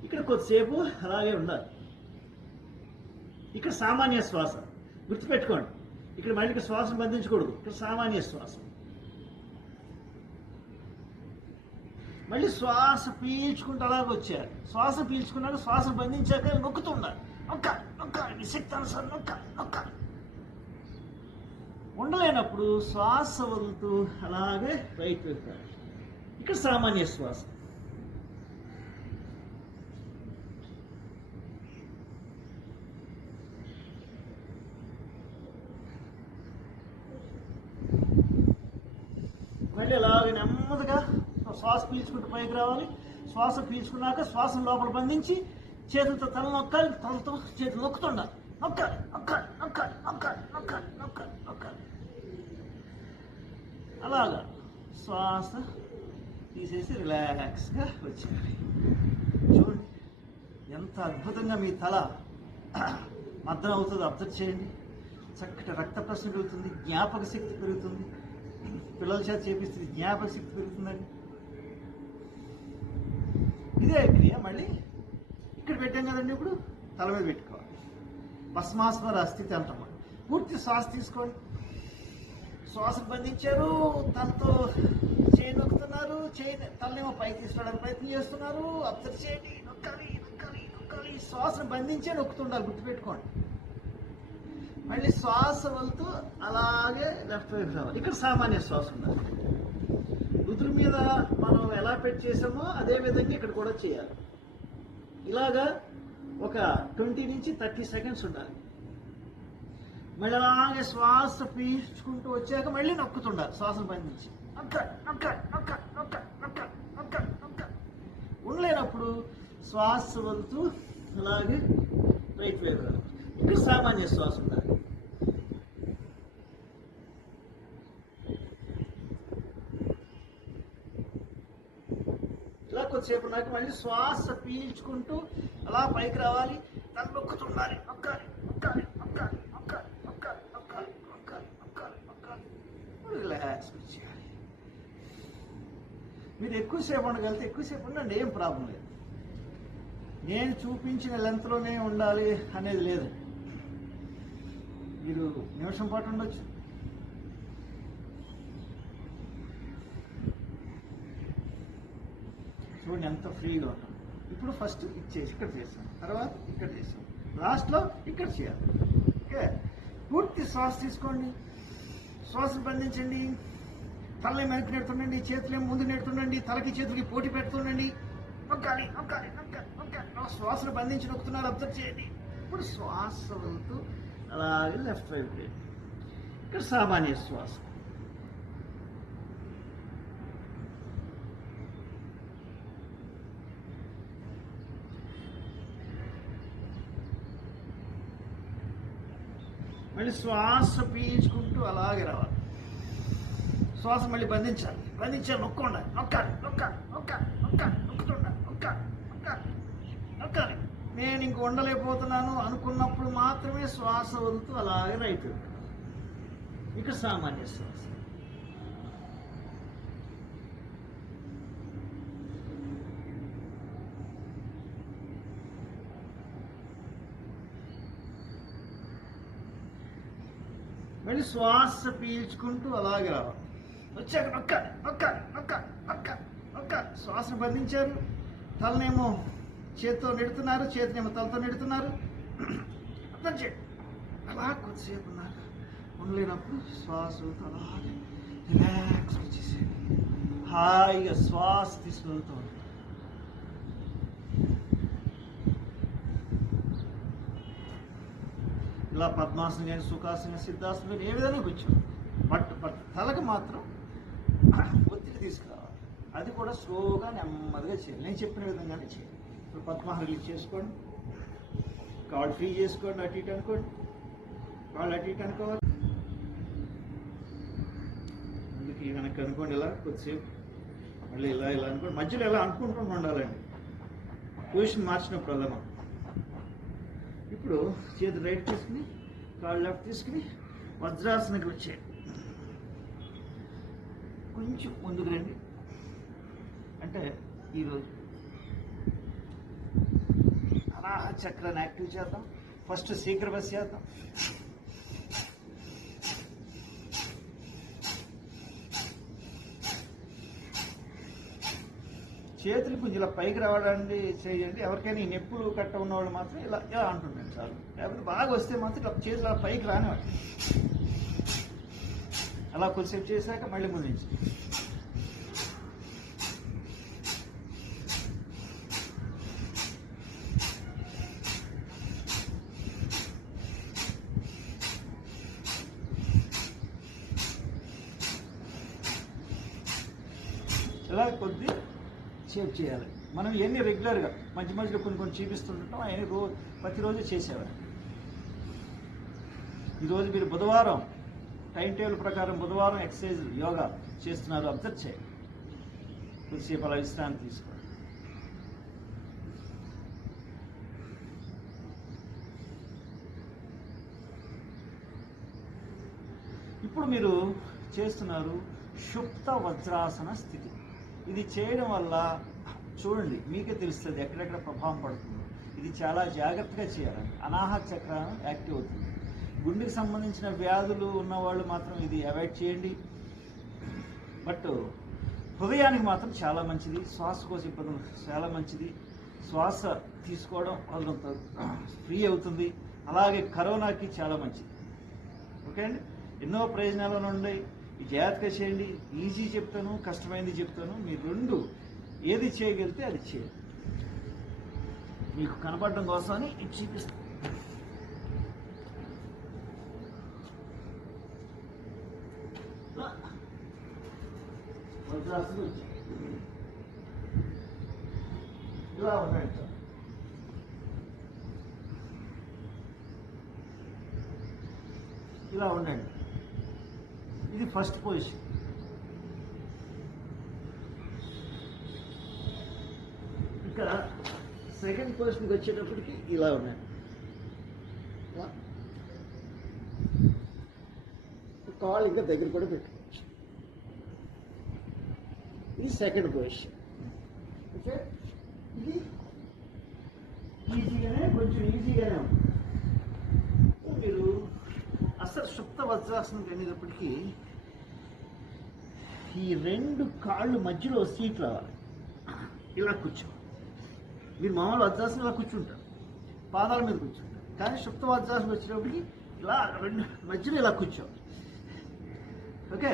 ఇక్కడ కొద్దిసేపు అలాగే ఉండాలి. ఇక్కడ సామాన్య శ్వాస గుర్తుపెట్టుకోండి. ఇక్కడ మళ్ళీ శ్వాసను బంధించకూడదు. ఇక్కడ సామాన్య శ్వాస. మళ్ళీ శ్వాస పీల్చుకుంటూ అలాగే వచ్చారు. శ్వాస పీల్చుకున్నాక శ్వాస బంధించాక నొక్కుతుండాలి. నొక్కాలి, నొక్కాలి, శక్తి అనుసారం నొక్కాలి, నొక్కాలి. ఉండలేనప్పుడు శ్వాస వదులుతూ అలాగే రైట్ వైపు. ఇక్కడ సామాన్య శ్వాస. మళ్ళీ అలాగే నెమ్మదిగా శ్వాస పీల్చుకుంటూ పైకి రావాలి. శ్వాస పీల్చుకున్నాక శ్వాసను లోపల బంధించి చేతులతో తల నొక్కాలి, తలతో చేతులు నొక్కుతుండాలి. నొక్కాలి, నొక్కాలి, నొక్కాలి, నొక్కాలి, నొక్కాలి, నొక్కాలి, నొక్కాలి. అలాగా శ్వాస తీసేసి రిలాక్స్గా వచ్చేయాలి. చూడండి ఎంత అద్భుతంగా మీ తల మద్దన అవుతుందో అబ్జర్వ్ చేయండి. చక్కటి రక్త ప్రసరణ పెరుగుతుంది, జ్ఞాపక శక్తి పెరుగుతుంది. పిల్లల చేత చేపిస్తుంది, జ్ఞాపక శక్తి పెరుగుతుందండి. ఇదే క్రియ మళ్ళీ ఇక్కడ పెట్టాం కదండి. ఇప్పుడు తల మీద పెట్టుకోవాలి. భస్మాస్మర స్థితి అంటాం. పూర్తి శ్వాస తీసుకోండి. శ్వాసను బంధించారు, తలతో చేయి నొక్కుతున్నారు, తలనేమో పైకి తీసుకోవడానికి ప్రయత్నం చేస్తున్నారు. అబ్జర్వ్ చేయండి. నొక్కాలి, నొక్కాలి, నొక్కాలి. శ్వాసను బంధించే నొక్కుతుండాలి, గుర్తుపెట్టుకోండి. మళ్ళీ శ్వాస వదులుతూ అలాగే లెఫ్ట్ వైపు రావాలి. ఇక్కడ సామాన్య శ్వాస ఉండాలి. నుదురు మీద మనం ఎలా పెట్టి చేసామో అదే విధంగా ఇక్కడ కూడా చేయాలి. ఇలాగా ఒక 20 నుంచి 30 సెకండ్స్ ఉండాలి. మళ్ళీ అలాగే శ్వాస పీల్చుకుంటూ వచ్చాక మళ్ళీ నొక్కుతుండాలి శ్వాసను బంధించి. ఉండలేనప్పుడు శ్వాస వదులుతూ అలాగే రైట్ వైపు రావాలి. ఇక్కడ సామాన్య శ్వాస ఉండాలి. ఇలా కొద్దిసేపు నాకు మళ్ళీ శ్వాస పీల్చుకుంటూ అలా పైకి రావాలి. తను నొక్కుతుండాలి. నొక్కాలి నొక్కాలి నొక్కాలి నొక్కాలి నొక్కాలి నొక్కాలి నొక్కాలి నొక్కాలి నొక్కాలి. రిలాక్స్ చేయాలి. మీరు ఎక్కువసేపు ఉండగలిగితే ఎక్కువసేపు ఉండండి, ఏం ప్రాబ్లం లేదు. నేను చూపించిన లెంత్లోనే ఉండాలి అనేది లేదు. మీరు నిమిషం పాటు ఉండొచ్చు. చూడండి ఎంత ఫ్రీగా ఉంటుంది. ఇప్పుడు ఫస్ట్ ఇచ్చేసి ఇక్కడ చేస్తాం, తర్వాత ఇక్కడ చేస్తాం, లాస్ట్లో ఇక్కడ చేయాలి. ఓకే, పూర్తి శ్వాస తీసుకోండి. శ్వాసను బంధించండి. తలని వెనక్కి నెడుతుండండి, చేతులేమో ముందు నెడుతుండండి, తలకి చేతులకి పోటీ పెడుతుండండి. నొక్కాలి నొక్కాలి నొక్కాలి నొక్కాలి. శ్వాసను బంధించి నొక్కుతున్నారు, అబ్జర్వ్ చేయండి. ఇప్పుడు శ్వాస వదులుతూ అలాగే లెఫ్ట్ వైపు. ఇక్కడ సామాన్య శ్వాస. మళ్ళీ శ్వాస పీల్చుకుంటూ అలాగే రావాలి. శ్వాస మళ్ళీ బంధించాలి. నొక్కండి, నొక్కాలి నొక్కాలి నొక్కాలి నొక్కాలి నొక్కుతుండాలి, నొక్కాలి నొక్కాలి నొక్కాలి. నేను ఇంక ఉండలేకపోతున్నాను అనుకున్నప్పుడు మాత్రమే శ్వాస వదులుతూ అలాగే రైట్. ఇక్కడ సామాన్య శ్వాస. మళ్ళీ శ్వాస పీల్చుకుంటూ అలాగే రావాలి. వచ్చాక నొక్కాలి నొక్కాలి నొక్కాలి నొక్కాలి నొక్కాలి. శ్వాసను బంధించారు. తలనేమో చేతితో నెడుతున్నారు, చేతినేమో తలతో నెడుతున్నారు. అర్థం చేయండి. అలా కొద్దిసేపు ఉన్నారు. ఉండలేనప్పుడు శ్వాస అలాగే రిలాక్స్ వచ్చేసేయండి. హాయిగా శ్వాస తీసుకెళ్తూ ఉంటారు. ఇలా పద్మాసనం కానీ సుఖాసనం సిద్ధాసనం కానీ ఏ విధంగా కూర్చోండి. బట్ తలకు మాత్రం ఒత్తిడి తీసుకురావాలి. అది కూడా స్లోగా నెమ్మదిగా చేయాలి. నేను చెప్పిన విధంగానే చేయాలి. ఇప్పుడు పద్మాసనం రిలీజ్ చేసుకోండి. కాళ్ళు ఫ్రీ చేసుకోండి. అటు ఇటు అనుకోండి. కాళ్ళు అటు ఇటు అనుకోవాలి. అందుకే వెనక్కి అనుకోండి. ఇలా కొద్దిసేపు మళ్ళీ ఇలా ఇలా అనుకోండి. మధ్యలో ఇలా అనుకుంటూ ఉండాలండి. పొజిషన్ మార్చినప్పుడు అలా మనం. ఇప్పుడు చేతి రైట్ తీసుకుని కాళ్ళు లెఫ్ట్ తీసుకుని వజ్రాసనకి వచ్చేయండి. కొంచెం ముందుకు రండి. అంటే ఈరోజు అనాహ చక్రాన్ని యాక్టివ్ చేద్దాం. ఫస్ట్ శీఘ్ర బస్ చేద్దాం. చేతులు కొంచెం ఇలా పైకి రావడానికి చేయండి. ఎవరికైనా ఈ నొప్పులు కట్ట ఉన్నవాళ్ళు మాత్రం ఇలా ఇలా అంటుండండి చాలు. లేకపోతే బాగా వస్తే మాత్రం ఇట్లా చేతులు అలా పైకి రానివ్వండి. అలా కొద్దిసేపు చేశాక మళ్ళీ ముందు నుంచి ఇలా కొద్ది సేపు చేయాలి. మనం ఇవన్నీ రెగ్యులర్గా మధ్య మధ్యలో కొన్ని చూపిస్తుంటాం. అవన్నీ ప్రతిరోజు చేసేవారు. ఈరోజు మీరు బుధవారం టైం టేబుల్ ప్రకారం బుధవారం ఎక్సర్సైజ్ యోగా చేస్తున్నారు. అబ్జర్వ్ చేయండి. కొద్దిసేపు అలా విశ్రాంతి తీసుకోండి. ఇప్పుడు మీరు చేస్తున్నారు షుప్త వజ్రాసన స్థితి. ఇది చేయడం వల్ల చూడండి మీకే తెలుస్తుంది ఎక్కడెక్కడ ప్రభావం పడుతుందో. ఇది చాలా జాగ్రత్తగా చేయాలండి. అనాహ చక్రం యాక్టివ్ అవుతుంది. గుండెకి సంబంధించిన వ్యాధులు ఉన్నవాళ్ళు మాత్రం ఇది అవాయిడ్ చేయండి. బట్ హృదయానికి మాత్రం చాలా మంచిది. శ్వాసకోశ ఇబ్బందులు చాలా మంచిది. శ్వాస తీసుకోవడం వల్ల ఫ్రీ అవుతుంది. అలాగే కరోనాకి చాలా మంచిది. ఓకే అండి, ఎన్నో ప్రయోజనాలు ఉన్నాయి. జాగ్రత్తగా చేయండి. ఈజీ చెప్తాను, కష్టమైనది చెప్తాను. మీరు రెండు ఏది చేయగలిగితే అది చేయండి. మీకు కనపడడం కోసమని ఇది చూపిస్తాను. వజ్రాసనం వచ్చాయి. ఇలా ఉండండి. ఇలా ఉండండి. ఇది ఫస్ట్ పొజిషన్. ఇక్కడ సెకండ్ పొజిషన్కి వచ్చేటప్పటికి ఇలా ఉండండి. కాళ్ళు ఇంకా దగ్గర కూడా పెట్టుకోవచ్చు. ఇది సెకండ్ పొజిషన్. ఓకే, ఇది కొంచెం ఈజీగానే ఉంది. మీరు అసలు సుప్త వజ్రాసనం అనేటప్పటికీ ఈ రెండు కాళ్ళు మధ్యలో సీట్ రావాలి. ఇలా కూర్చో. మీరు మామూలు వజ్రాసనం ఇలా కూర్చుంటారు, పాదాల మీద కూర్చుంటారు. కానీ సుప్త వజ్రాసనం వచ్చేటప్పటికి ఇలా రెండు మధ్యలో ఇలా కూర్చోవాలి. ఓకే,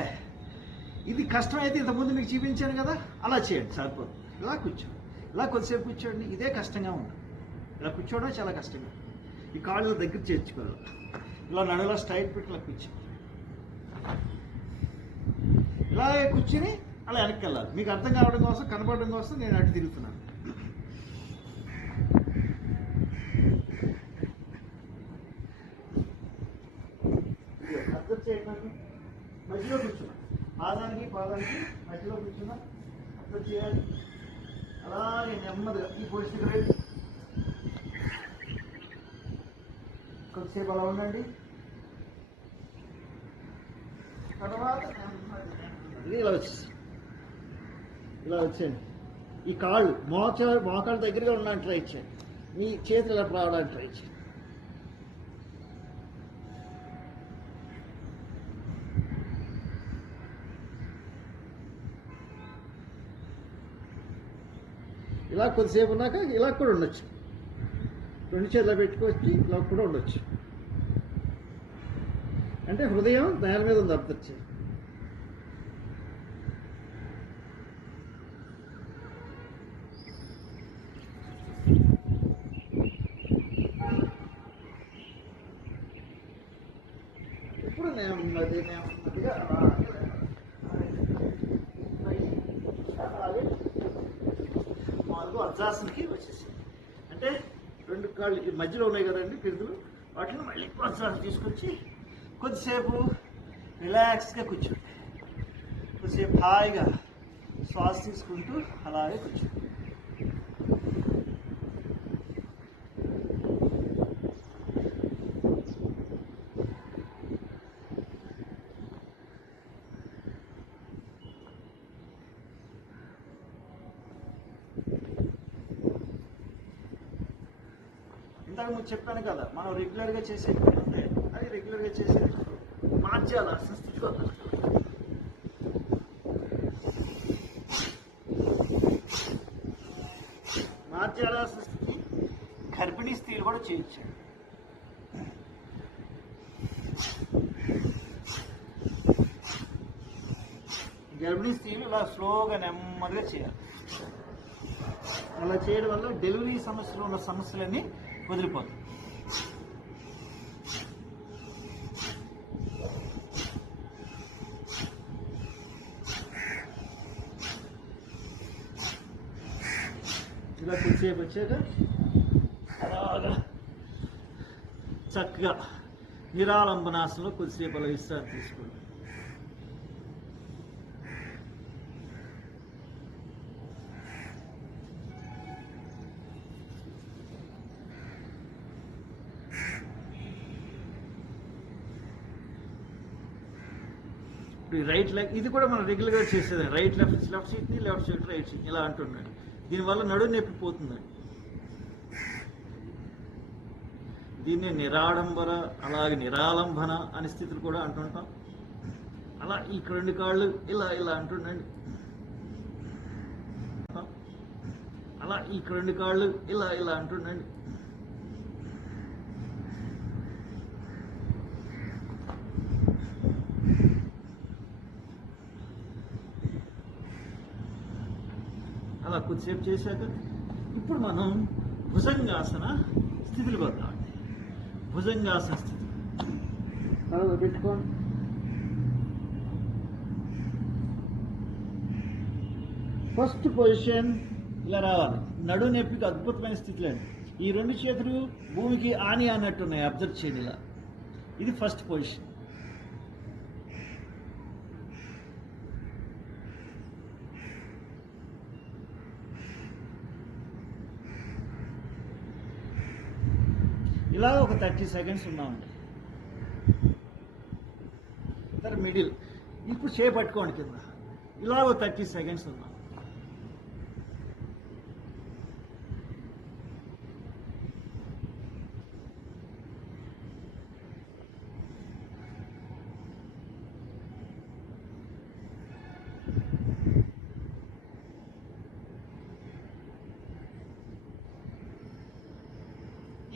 ఇది కష్టమైతే ఇంతకుముందు మీకు చూపించాను కదా, అలా చేయండి సరిపోతుంది. ఇలా కూర్చోండి. ఇలా కొద్దిసేపు కూర్చోండి. ఇదే కష్టంగా ఉంది. ఇలా కూర్చోవడం చాలా కష్టంగా. ఈ కాళ్ళు దగ్గర చేర్చుకోవాలి. ఇలా నడులా స్ట్రైట్ పెట్టి ఇలా కూర్చోండి. ఇలాగే కూర్చుని అలా వెనక్కి వెళ్ళాలి. మీకు అర్థం కావడం కోసం, కనపడడం కోసం నేను అటు తిరుగుతున్నాను. అర్థం చేయండి. మధ్యలో కూర్చున్నా, పాదానికి మధ్యలో కూర్చున్నా. అర్థం చేయాలి. అలాగే నెమ్మదిగా ఈ పొజిషన్ రేపు కొద్దిసేపు అలా ఉండండి. తర్వాత ఇలా వచ్చేయండి. ఈ కాళ్ళు మోకాళ్ళ దగ్గరగా ఉండడానికి ట్రై చేయండి. మీ చేతులు ఇలా రావడానికి ట్రై చేయండి. ఇలా కొద్దిసేపు ఉన్నాక ఇలా కూడా ఉండొచ్చు. రెండు చేతులు పెట్టుకొచ్చి ఇలా కూడా ఉండొచ్చు. అంటే హృదయం దాని మీద ఉంది అర్థం. ఇప్పుడు నెమ్మదిగా వజ్రాసనకి వచ్చేసి, అంటే రెండు కాళ్ళు మధ్యలో ఉన్నాయి కదండి పిరుదులు, వాటిని మళ్ళీ వజ్రాసనం తీసుకొచ్చి కొద్దిసేపు రిలాక్స్గా కూర్చోండి. కొద్దిసేపు హాయిగా శ్వాస తీసుకుంటూ అలాగే కూర్చోండి. ఇంతకు ముందు చెప్పాను కదా, మనం రెగ్యులర్గా చేసేది ఉంటే అది రెగ్యులర్గా చేసేది మార్చాల్సిన స్థితికి వస్తుంది. మార్చాల్సిన స్థితి గర్భిణీ స్త్రీలు కూడా చేయొచ్చు. గర్భిణీ స్త్రీలు ఇలా స్లోగా నెమ్మదిగా చేయాలి. అలా చేయడం వల్ల డెలివరీ సమస్యలో ఉన్న సమస్యలన్నీ వదిలిపోతాయి. ఇలా కొద్దిసేపు వచ్చాక అలాగా చక్కగా నిరాలంబనాసనలో కొద్దిసేపు అలా విశ్రాంతి తీసుకోండి. రైట్ లెగ్ ఇది కూడా మనం రెగ్యులర్గా చేసేది. రైట్ లెఫ్ట్ సీట్ని లెఫ్ట్ సీట్ రైట్ సీట్ ఇలా అంటున్నాడు. దీనివల్ల నడుము నొప్పి పోతుందండి. దీన్ని నిరాడంబర అలాగే నిరాలంబన అనే స్థితులు కూడా అంటుంటాం. అలా ఈ రెండు కాళ్ళు ఇలా ఇలా అంటుండండి. అలా ఈ రెండు కాళ్ళు ఇలా ఇలా అంటుండండి. అలా కొద్దిసేపు చేశాక ఇప్పుడు మనం భుజంగాసన స్థితిలోకి వద్దాం. భుజంగాసన స్థితి పెట్టుకోండి. ఫస్ట్ పొజిషన్ ఇలా రావాలి. నడు నొప్పికి అద్భుతమైన స్థితిలో అండి. ఈ రెండు చేతులు భూమికి ఆని అన్నట్టు ఉన్నాయి, అబ్జర్వ్ చేయండి. ఇలా ఇది ఫస్ట్ పొజిషన్. ఇలా ఒక 30 సెకండ్స్ ఉన్నామండి. తర్వాత మిడిల్, ఇప్పుడు చేపట్టుకోండి కింద. ఇలా ఒక 30 సెకండ్స్ ఉన్నాం.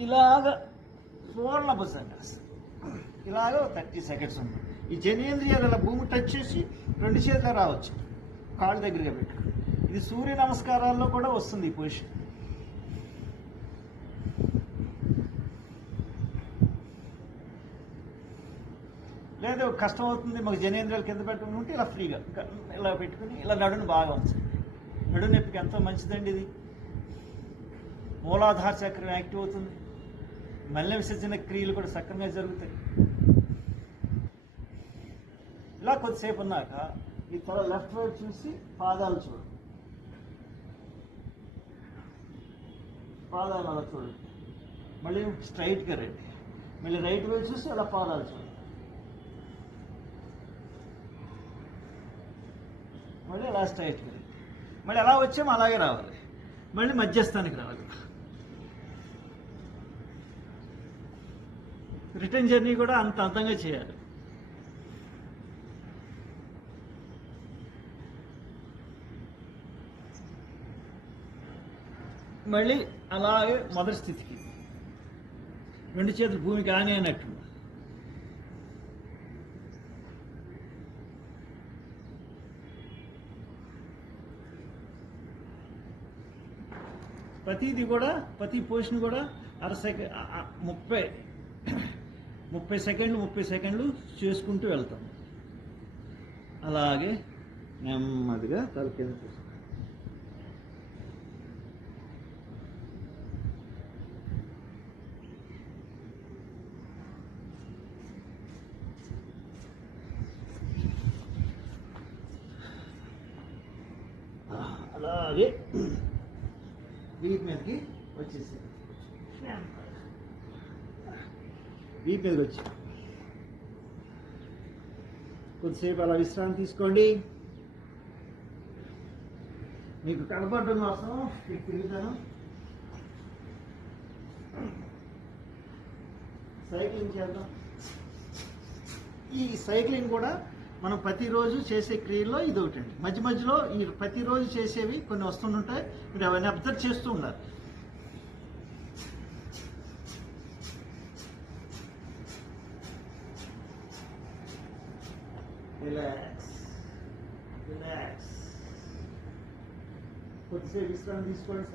ఇలాగ పూర్ణ భుజంగాసనం. ఇలాగ 30 సెకండ్స్ ఉంది. ఈ జనేంద్రియాలు అలా భూమి టచ్ చేసి రెండు చేతులు రావచ్చు, కాళ్ళు దగ్గరగా పెట్టుకుని. ఇది సూర్య నమస్కారాల్లో కూడా వస్తుంది ఈ పొజిషన్. లేదా కష్టం అవుతుంది మాకు జనేంద్రియాలు కింద పెట్టుకుని ఉంటే ఇలా ఫ్రీగా ఇలా పెట్టుకుని ఇలా నడుని బాగా ఉంచండి. నడు నొప్పికి ఎంతో మంచిదండి ఇది. మూలాధార చక్రం యాక్టివ్ అవుతుంది. మల్ల విసర్జన క్రియలు కూడా సక్రమంగా జరుగుతాయి. ఇలా కొద్దిసేపు ఉన్నాక ఈ తల లెఫ్ట్ వైపు చూసి పాదాలు చూడండి. పాదాలు అలా చూడండి. మళ్ళీ స్ట్రైట్గా రండి. మళ్ళీ రైట్ వైపు చూసి అలా పాదాలు చూడండి. మళ్ళీ అలా స్ట్రైట్గా రండి. మళ్ళీ ఎలా వచ్చామో అలాగే రావాలి. మళ్ళీ మధ్యస్థానికి రావాలి. రిటర్న్ జర్నీ కూడా అంత అందంగా చేయాలి. మళ్ళీ అలాగే మొదటి స్థితికి రెండు చేతులు భూమికి ఆనే అన్నట్టు. ప్రతిది కూడా ప్రతి పొజిషన్ కూడా 30 సెకండ్లు చేసుకుంటూ వెళ్తాం. అలాగే నెమ్మదిగా తలకింద అలాగే వీపు మీదకి వచ్చేసి వీపు మీదకి వచ్చి కొద్దిసేపు అలా విశ్రాంతి తీసుకోండి. మీకు కనపడడం కోసం తిరుగుతాను. సైక్లింగ్ చేద్దాం. ఈ సైక్లింగ్ కూడా మనం ప్రతిరోజు చేసే క్రియల్లో ఇది ఒకటండి. మధ్య మధ్యలో ఈ ప్రతిరోజు చేసేవి కొన్ని వస్తుంటాయి, మీరు అవన్నీ అబ్జర్వ్ చేస్తూ ఉండాలి. Relax relax. కొద్దిసేపు విశ్రాంతి తీసుకోండి.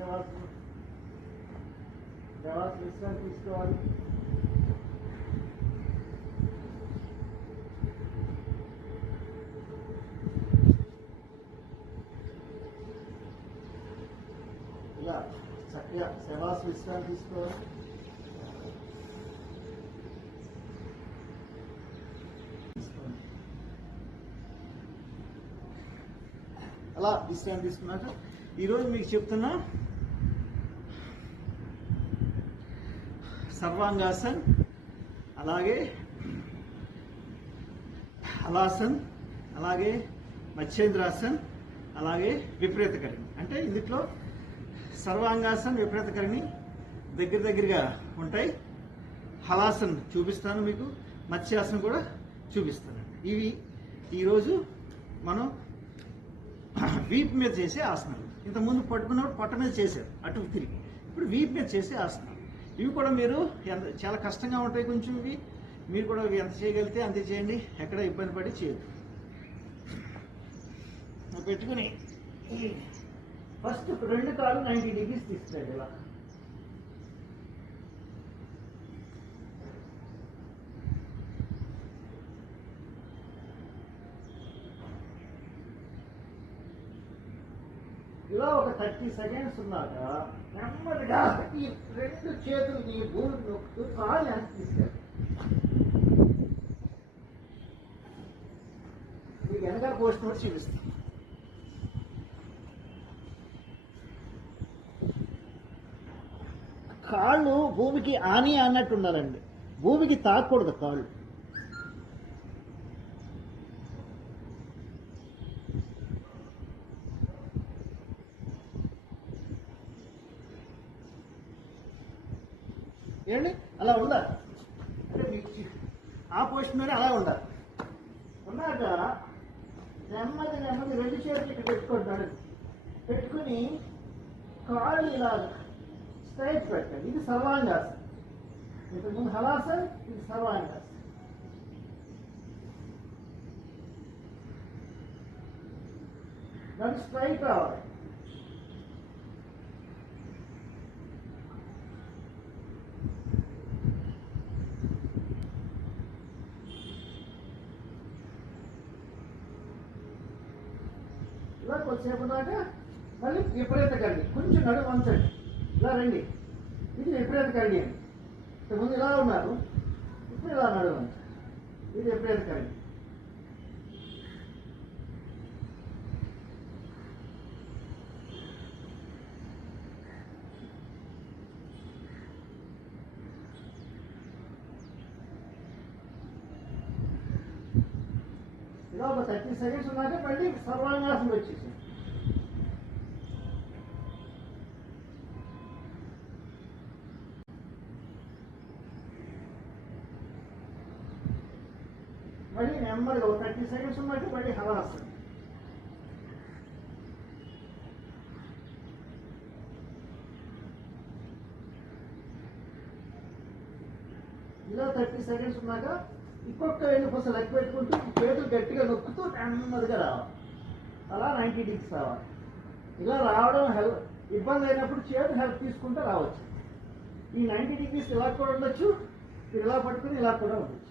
తర్వాత విశ్రాంతి తీసుకోవాలి. ఇలా చక్కగా శవాస విశ్రాంతి తీసుకోవాలి. అలా విశ్రాంతి తీసుకున్నాక ఈరోజు మీకు చెప్తున్నా సర్వాంగాసన్, అలాగే హలాసన్, అలాగే మత్స్యేంద్రాసన్, అలాగే విపరీతకరణి. అంటే ఇందులో సర్వాంగాసన్, విపరీతకరణి దగ్గరగా ఉంటాయి. హలాసన్ చూపిస్తాను మీకు, మత్స్యాసనం కూడా చూపిస్తాను. ఇవి ఈరోజు మనం వీపు మీద చేసే ఆసనాలు. ఇంతకుముందు పట్టుకున్నప్పుడు పొట్ట మీద చేశారు అటు తిరిగి, ఇప్పుడు వీపు మీద చేసే ఆసనాలు. ఇవి కూడా మీరు చాలా కష్టంగా ఉంటాయి కొంచెం. ఇవి మీరు కూడా ఎంత చేయగలిగితే అంతే చేయండి, ఎక్కడ ఇబ్బంది పడి చేయదు. పెట్టుకుని ఫస్ట్ రెండు కాళ్ళు 90 డిగ్రీస్ తీసుకురండి. ఇలా ఇలా ఒక 30 సెకండ్స్ ఉన్నాక నెమ్మదిగా ఈ రెండు చేతుల్ని భూమి నొక్కుతూ కాళ్ళు వెనక్కి తీసుకెళ్ళి మీకు వెనకాల పోస్ట్ కూడా చూపిస్తాం. కాళ్ళు భూమికి ఆని అన్నట్టు ఉండాలండి, భూమికి తాకూడదు కాళ్ళు. ఏంటి అలా ఉండాలి, అంటే మీకు ఆ పొజిషన్లోనే అలా ఉండాలి. ఉన్నాక నెమ్మది నెమ్మది రెండు చేతులు ఇక్కడ పెట్టుకుంటాడు, పెట్టుకుని కాళ్ళు ఇలా స్ట్రైట్ పెట్టండి. ఇది సర్వాంగాసన. ఇంతకుముందు హలాసన, ఇది సర్వాంగాసన. దాన్ని స్ట్రైట్ రావాలి. ఇలా కొద్దిసేపు దాకా మళ్ళీ విపరీత కరణి, కొంచెం నడుము వంచండి, ఇలా రండి. ఇది విపరీత కరణి అండి. ఇంతకుముందు ఇలా ఉన్నారు, ఇప్పుడు ఇలా నడుము వంచండి. ఇది విపరీత కరణి. ఇలా ఒక 30 సెకండ్స్ ఉన్నాక మళ్ళీ సర్వాంగాసన వచ్చేసి మళ్ళీ నెమ్మదిగా ఒక 30 సెకండ్స్ ఉన్నాక మళ్ళీ హలాసన. ఇలా 30 సెకండ్స్ ఉన్నాక ఇంకొక రెండు కోసం లెక్క పెట్టుకుంటూ చేతులు గట్టిగా నొక్కుతూ నెమ్మదిగా రావాలి. అలా 90 డిగ్రీస్ రావాలి. ఇలా రావడం ఇబ్బంది అయినప్పుడు చేతులు హెల్ప్ తీసుకుంటే రావచ్చు. ఈ 90 డిగ్రీస్ ఇలా కూడా ఉండొచ్చు, ఇలా పట్టుకుని ఇలా కూడా ఉండొచ్చు.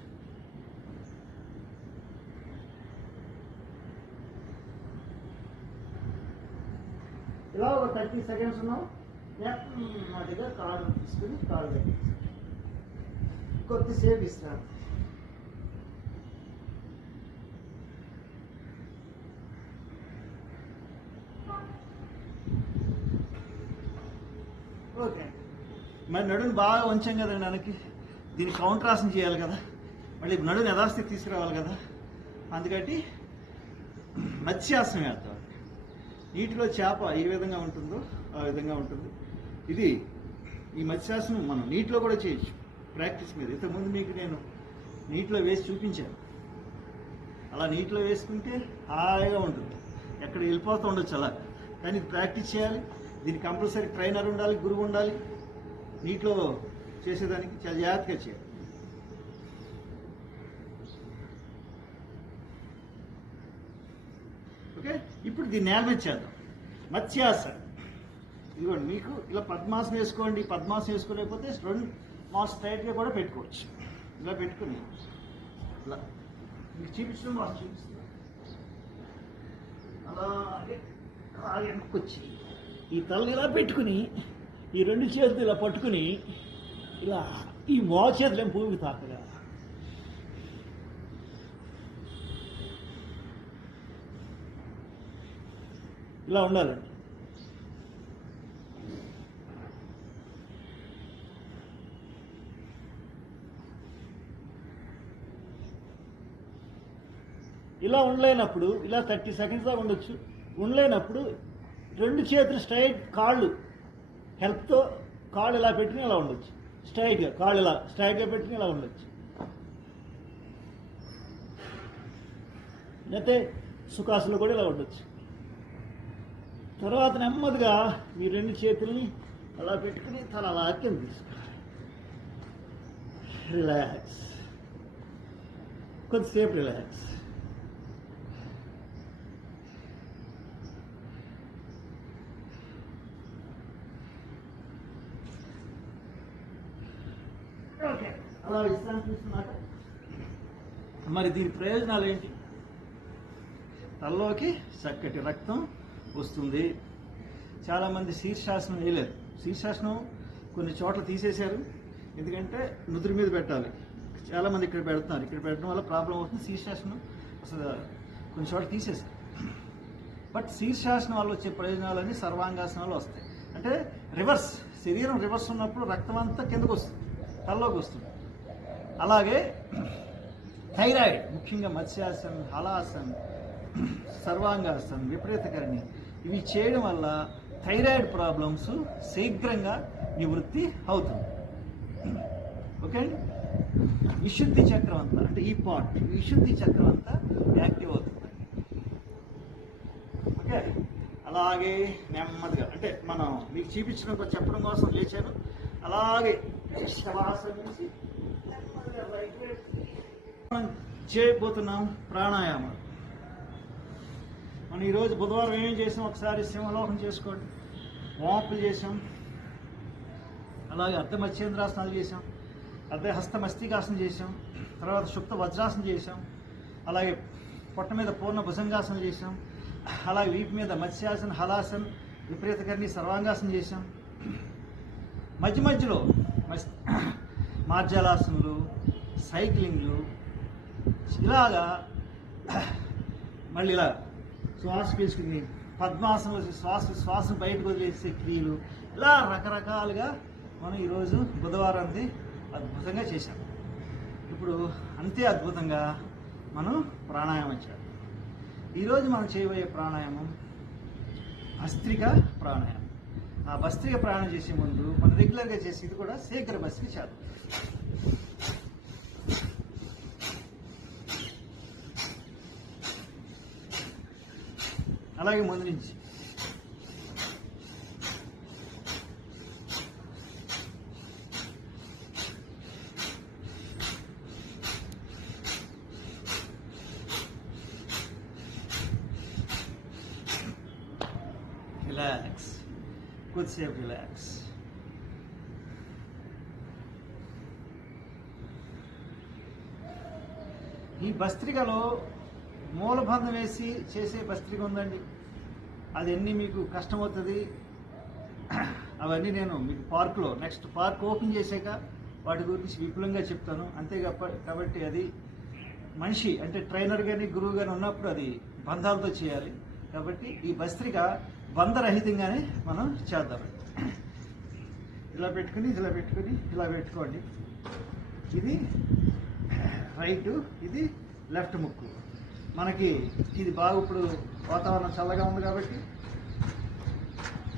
ఇలా ఒక 30 సెకండ్స్ ఉన్నాం. నెమ్మదిగా కాళ్ళు తీసుకుని కాళ్ళు పెట్టేసి కొద్దిసేపు ఇస్తాను. ఓకే, మరి నడుని బాగా వంచాం కదండి వెనక్కి. దీన్ని కౌంట్రాసన చేయాలి కదా, మళ్ళీ నడుని యథాస్థితి తీసుకురావాలి కదా. అందుకని మత్స్యాసనం వేద్దాం. నీటిలో చేప ఏ విధంగా ఉంటుందో ఆ విధంగా ఉంటుంది. ఇది ఈ మత్స్యాసనం మనం నీటిలో కూడా చేయొచ్చు, ప్రాక్టీస్ మీద. ఇంతకుముందు మీకు నేను నీటిలో వేసి చూపించాను. అలా నీటిలో వేసుకుంటే హాయిగా ఉంటుంది, ఎక్కడ వెళ్ళిపోతూ ఉండొచ్చు అలా. కానీ ఇది ప్రాక్టీస్ చేయాలి. దీనికి కంపల్సరీ ట్రైనర్ ఉండాలి, గురువు ఉండాలి. నీటిలో చేసేదానికి చాలా జాగ్రత్తగా చేయాలి. ఓకే, ఇప్పుడు దీన్ని నేల మీద చేద్దాం. మత్స్యాసన. ఇదిగోండి, మీకు ఇలా పద్మాసనం వేసుకోండి. పద్మాసనం వేసుకోలేకపోతే రెండు మాస్ స్ట్రైట్గా కూడా పెట్టుకోవచ్చు. ఇలా పెట్టుకుని ఇలా మీకు చూపించడం మాకు చూపిస్తుంది. అలాగే కాలు వెనక్కొచ్చి ఈ తలని ఇలా పెట్టుకుని ఈ రెండు చేతులు ఇలా పట్టుకుని ఇలా ఈ మో చేతులు ఏం భూమికి తాకగా ఇలా ఉండాలండి. ఇలా ఉండలేనప్పుడు ఇలా 30 సెకండ్స్ దాకా ఉండొచ్చు. ఉండలేనప్పుడు రెండు చేతులు స్ట్రైట్, కాళ్ళు హెల్ప్తో కాళ్ళు ఇలా పెట్టుకుని ఇలా ఉండొచ్చు. స్ట్రైట్గా కాళ్ళు ఇలా స్ట్రైట్గా పెట్టుకుని ఇలా ఉండొచ్చు. లేకపోతే సుఖాసులో కూడా ఇలా ఉండొచ్చు. తర్వాత నెమ్మదిగా మీ రెండు చేతుల్ని అలా పెట్టుకుని తల అలా కింద తీసుకోవాలి. రిలాక్స్, కొద్దిసేపు రిలాక్స్. ఓకే, అలా విశ్రాంతి తీసుకున్నాక మరి దీని ప్రయోజనాలు ఏంటి? తలలోకి చక్కటి రక్తం వస్తుంది. చాలామంది శీర్షాసనం వేయలేరు. శీర్షాసనం కొన్ని చోట్ల తీసేశారు, ఎందుకంటే నుదురు మీద పెట్టాలి. చాలామంది ఇక్కడ పెడుతున్నారు, ఇక్కడ పెట్టడం వల్ల ప్రాబ్లం అవుతుంది. శీర్షాసనం అసలు కొన్ని చోట్ల తీసేశారు. బట్ శీర్షాసనం వల్ల వచ్చే ప్రయోజనాలన్నీ సర్వాంగాసనాలు వస్తాయి. అంటే రివర్స్, శరీరం రివర్స్ ఉన్నప్పుడు రక్తం అంతా కిందకు వస్తుంది, తలలోకి వస్తుంది. అలాగే థైరాయిడ్, ముఖ్యంగా మత్స్యాసన్, హలాసన్, సర్వాంగాసన్, విపరీతకరణి, ఇవి చేయడం వల్ల థైరాయిడ్ ప్రాబ్లమ్స్ శీఘ్రంగా నివృత్తి అవుతుంది. ఓకే అండి. విశుద్ధి చక్రం అంతా, అంటే ఈ పార్ట్ విశుద్ధి చక్రం అంతా యాక్టివ్ అవుతుంది. ఓకే. అలాగే నెమ్మదిగా, అంటే మనం మీకు చూపించడం చెప్పడం కోసం చేశాను. అలాగే శవాసనం నుంచి నెమ్మదిగా మనం చేయబోతున్నాం ప్రాణాయామం. మనం ఈరోజు బుధవారం ఏమేం చేసాం ఒకసారి సింహలోకం చేసుకోండి. వాంపులు చేసాం, అలాగే అర్ధ మత్స్యేంద్రాసనాలు చేసాం, అర్ధ హస్త మస్తికాసనం చేసాం, తర్వాత సుప్త వజ్రాసనం చేసాం, అలాగే పొట్ట మీద పూర్ణ భుజంగాసనం చేసాం, అలాగే వీపు మీద మత్స్యాసన్, హలాసన్, విపరీతకర్ణి, సర్వాంగాసనం చేసాం. మధ్య మధ్యలో మార్జాలాసనలు, సైక్లింగ్లు, ఇలాగా మళ్ళీ ఇలా శ్వాస పీల్చుకుని పద్మాసనంలో శ్వాసను బయటకు వదిలేసే క్రియలు, ఇలా రకరకాలుగా మనం ఈరోజు బుధవారాన్ని అద్భుతంగా చేశాం. ఇప్పుడు అంతే అద్భుతంగా మనం ప్రాణాయామం చేయాలి. ఈరోజు మనం చేయబోయే ప్రాణాయామం భస్త్రిక ప్రాణాయామం. ఆ భస్త్రిక ప్రాణాయామం చేసే ముందు మనం రెగ్యులర్గా చేసి ఇది కూడా శీఘ్ర భస్త్రిక చేద్దాం. అలాగే ముందు నుంచి రిలాక్స్, కొద్దిసేపు రిలాక్స్. ఈ భస్త్రికలో మూలబంధం వేసి చేసే భస్త్రిక ఉందండి. అది అన్నీ మీకు కష్టమవుతుంది. అవన్నీ నేను మీకు పార్క్లో నెక్స్ట్ పార్క్ ఓపెన్ చేశాక వాటి గురించి విపులంగా చెప్తాను. అంతే కాబట్టి అది మనిషి అంటే ట్రైనర్ కానీ గురువు కానీ ఉన్నప్పుడు అది బంధాలతో చేయాలి. కాబట్టి ఈ భస్త్రిక బంధరహితంగానే మనం చేద్దాం. ఇలా పెట్టుకుని ఇలా పెట్టుకోండి. ఇది రైట్, ఇది లెఫ్ట్ ముక్కు. మనకి ఇది బాగా ఇప్పుడు వాతావరణం చల్లగా ఉంది కాబట్టి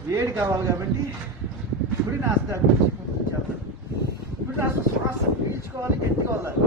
వేడి కావాలి కాబట్టి ఇప్పుడు నాస్త చేద్దాం. ఇప్పుడు నాస్త శ్వాస పీల్చుకోవాలి, గట్టిగా వదలాలి.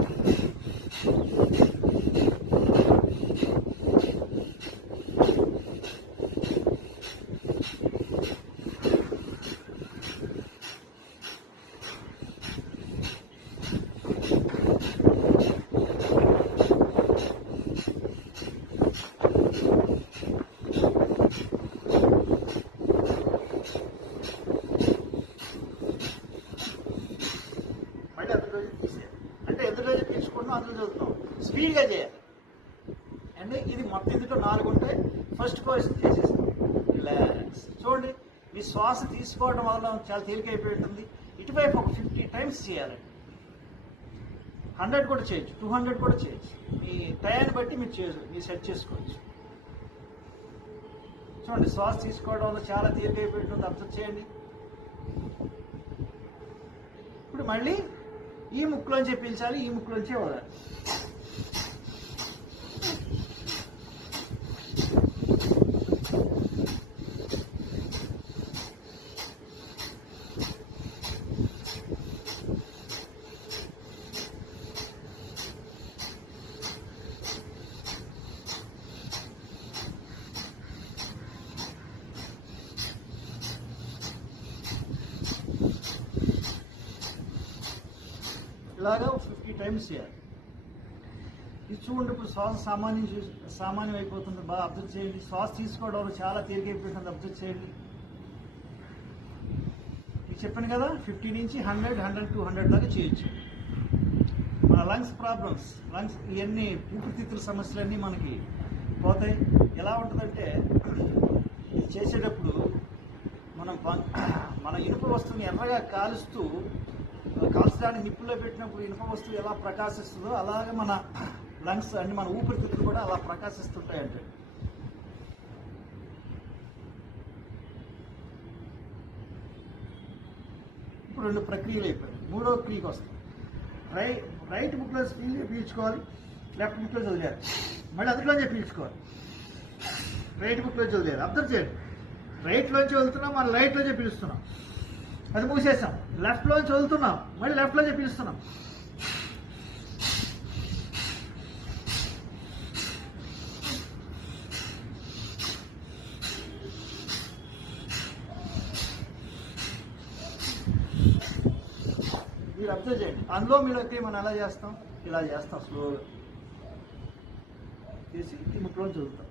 అందులో చదువుతాం, స్పీడ్గా చేయాలి. అంటే ఇది మొత్తం ఇందులో 4 ఉంటాయి. ఫస్ట్ పొజిషన్ చేసేస్తాం. రిలాక్స్. చూడండి, మీ శ్వాస తీసుకోవడం వల్ల చాలా తేలికైపోయి ఉంటుంది. ఇటువైపు ఒక 50 టైమ్స్ చేయాలండి. 100 కూడా చేయొచ్చు, 200 కూడా చేయొచ్చు. మీ టయాన్ని బట్టి మీరు సెట్ చేసుకోవచ్చు. చూడండి, శ్వాస తీసుకోవడం వల్ల చాలా తేలికైపోయి ఉంటుంది. అబ్జర్వ్ చేయండి. ఇప్పుడు మళ్ళీ ఈ ముక్కులోంచే పీల్చాలి, ఈ ముక్కులోంచే వదలాలి. ఇలాగా 50 టైమ్స్ చేయాలి. ఇది చూడండి, ఇప్పుడు శ్వాస సామాన్యం అయిపోతుంది. బాగా అబ్జర్వ్ చేయండి. శ్వాస తీసుకోవడం చాలా తేలికైపోతుంది. అబ్జర్వ్ చేయండి. మీకు చెప్పాను కదా, 50 నుంచి 100, 100 to 100 దాకా చేయొచ్చు. మన లంగ్స్ ప్రాబ్లమ్స్, లంగ్స్ ఇవన్నీ ఊపిరితిత్తుల సమస్యలన్నీ మనకి పోతాయి. ఎలా ఉంటుందంటే ఇది చేసేటప్పుడు మన ఇనుప వస్తువుని ఎర్రగా కాల్చడానికి నిప్పుల్లో పెట్టినప్పుడు ఇనుప వస్తువు ఎలా ప్రకాశిస్తుందో అలాగే మన లంగ్స్ అంటే మన ఊపిరితిత్తులు కూడా అలా ప్రకాశిస్తుంటాయంటే. ఇప్పుడు 2 ప్రక్రియలు అయిపోయాయి. 3వ క్రియకి వస్తాం. రైట్ బుక్లో పీల్చుకోవాలి, లెఫ్ట్ బుక్లో వదిలేయాలి, మళ్ళీ అందులోంచి పీల్చుకోవాలి. రైట్ బుక్లో వదిలేయాలి. అబ్జర్వ్ చేయండి, రైట్లోంచి వదులుతున్నాం, మళ్ళీ రైట్లోంచి పీలుస్తున్నాం, అది మూసేసాం. లెఫ్ట్లోంచి వదులుతున్నాం, మళ్ళీ లెఫ్ట్లోంచి పీలుస్తున్నాం. మీరు అబ్జర్వ్ చేయండి. అందులో మీలోకి మనం ఎలా చేస్తాం, ఇలా చేస్తాం, స్లోగా తీసి ఈ బుక్లోంచి వదులుతాం,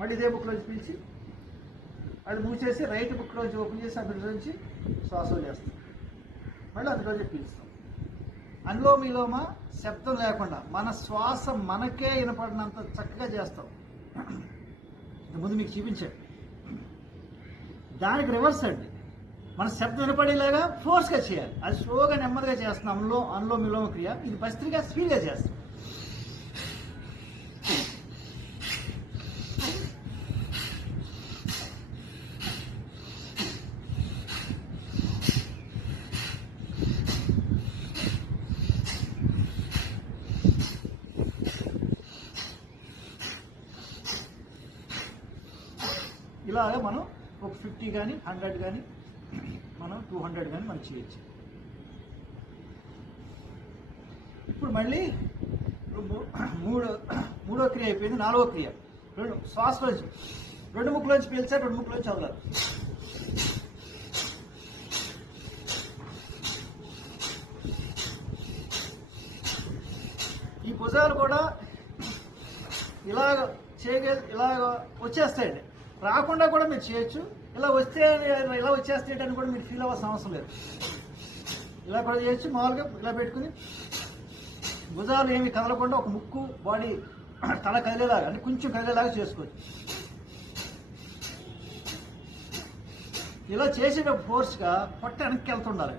మళ్ళీ ఇదే బుక్లోంచి పీల్చి అది మూసేసి రైట్ బుక్లోంచి ఓపెన్ చేసి అందులోంచి శ్వాస చేస్తాం, మళ్ళీ అందులోంచి పీల్స్తాం. అందులో మీలోమ శబ్దం లేకుండా మన శ్వాస మనకే వినపడినంత చక్కగా చేస్తాం. ముందు మీకు చూపించాడు. దానికి రివర్స్ అండి, మన శబ్దం వినపడేలాగా ఫోర్స్గా చేయాలి. అది స్లోగా నెమ్మదిగా చేస్తున్నాం. అందులో మీలోమ క్రియ. ఇది భస్త్రిగా స్పీడ్గా చేస్తాం. ఇలాగా మనం ఒక 50 కానీ 100 కానీ మనం 200 కానీ మనం చేయొచ్చు. ఇప్పుడు మళ్ళీ మూడో క్రియ అయిపోయింది. 4వ క్రియ శ్వాసలోంచి 2 ముక్కులోంచి పీల్చారు, 2 ముక్కులోంచి వదలాలి. ఈ భుజాలు కూడా ఇలాగ ఇలాగ వచ్చేస్తాయండి. రాకుండా కూడా మీరు చేయొచ్చు. ఇలా వచ్చేస్తాయని కూడా మీరు ఫీల్ అవ్వాల్సిన అవసరం లేదు. ఇలా కూడా చేయొచ్చు. మామూలుగా ఇలా పెట్టుకుని భుజాలు ఏమి కదలకుండా ఒక ముక్కు బాడీ తల కదిలేలాగా అంటే కొంచెం కదిలేలాగా చేసుకోవచ్చు. ఇలా చేసేటప్పుడు ఫోర్స్గా పొట్ట వెనక్కి వెళ్తుండాలి.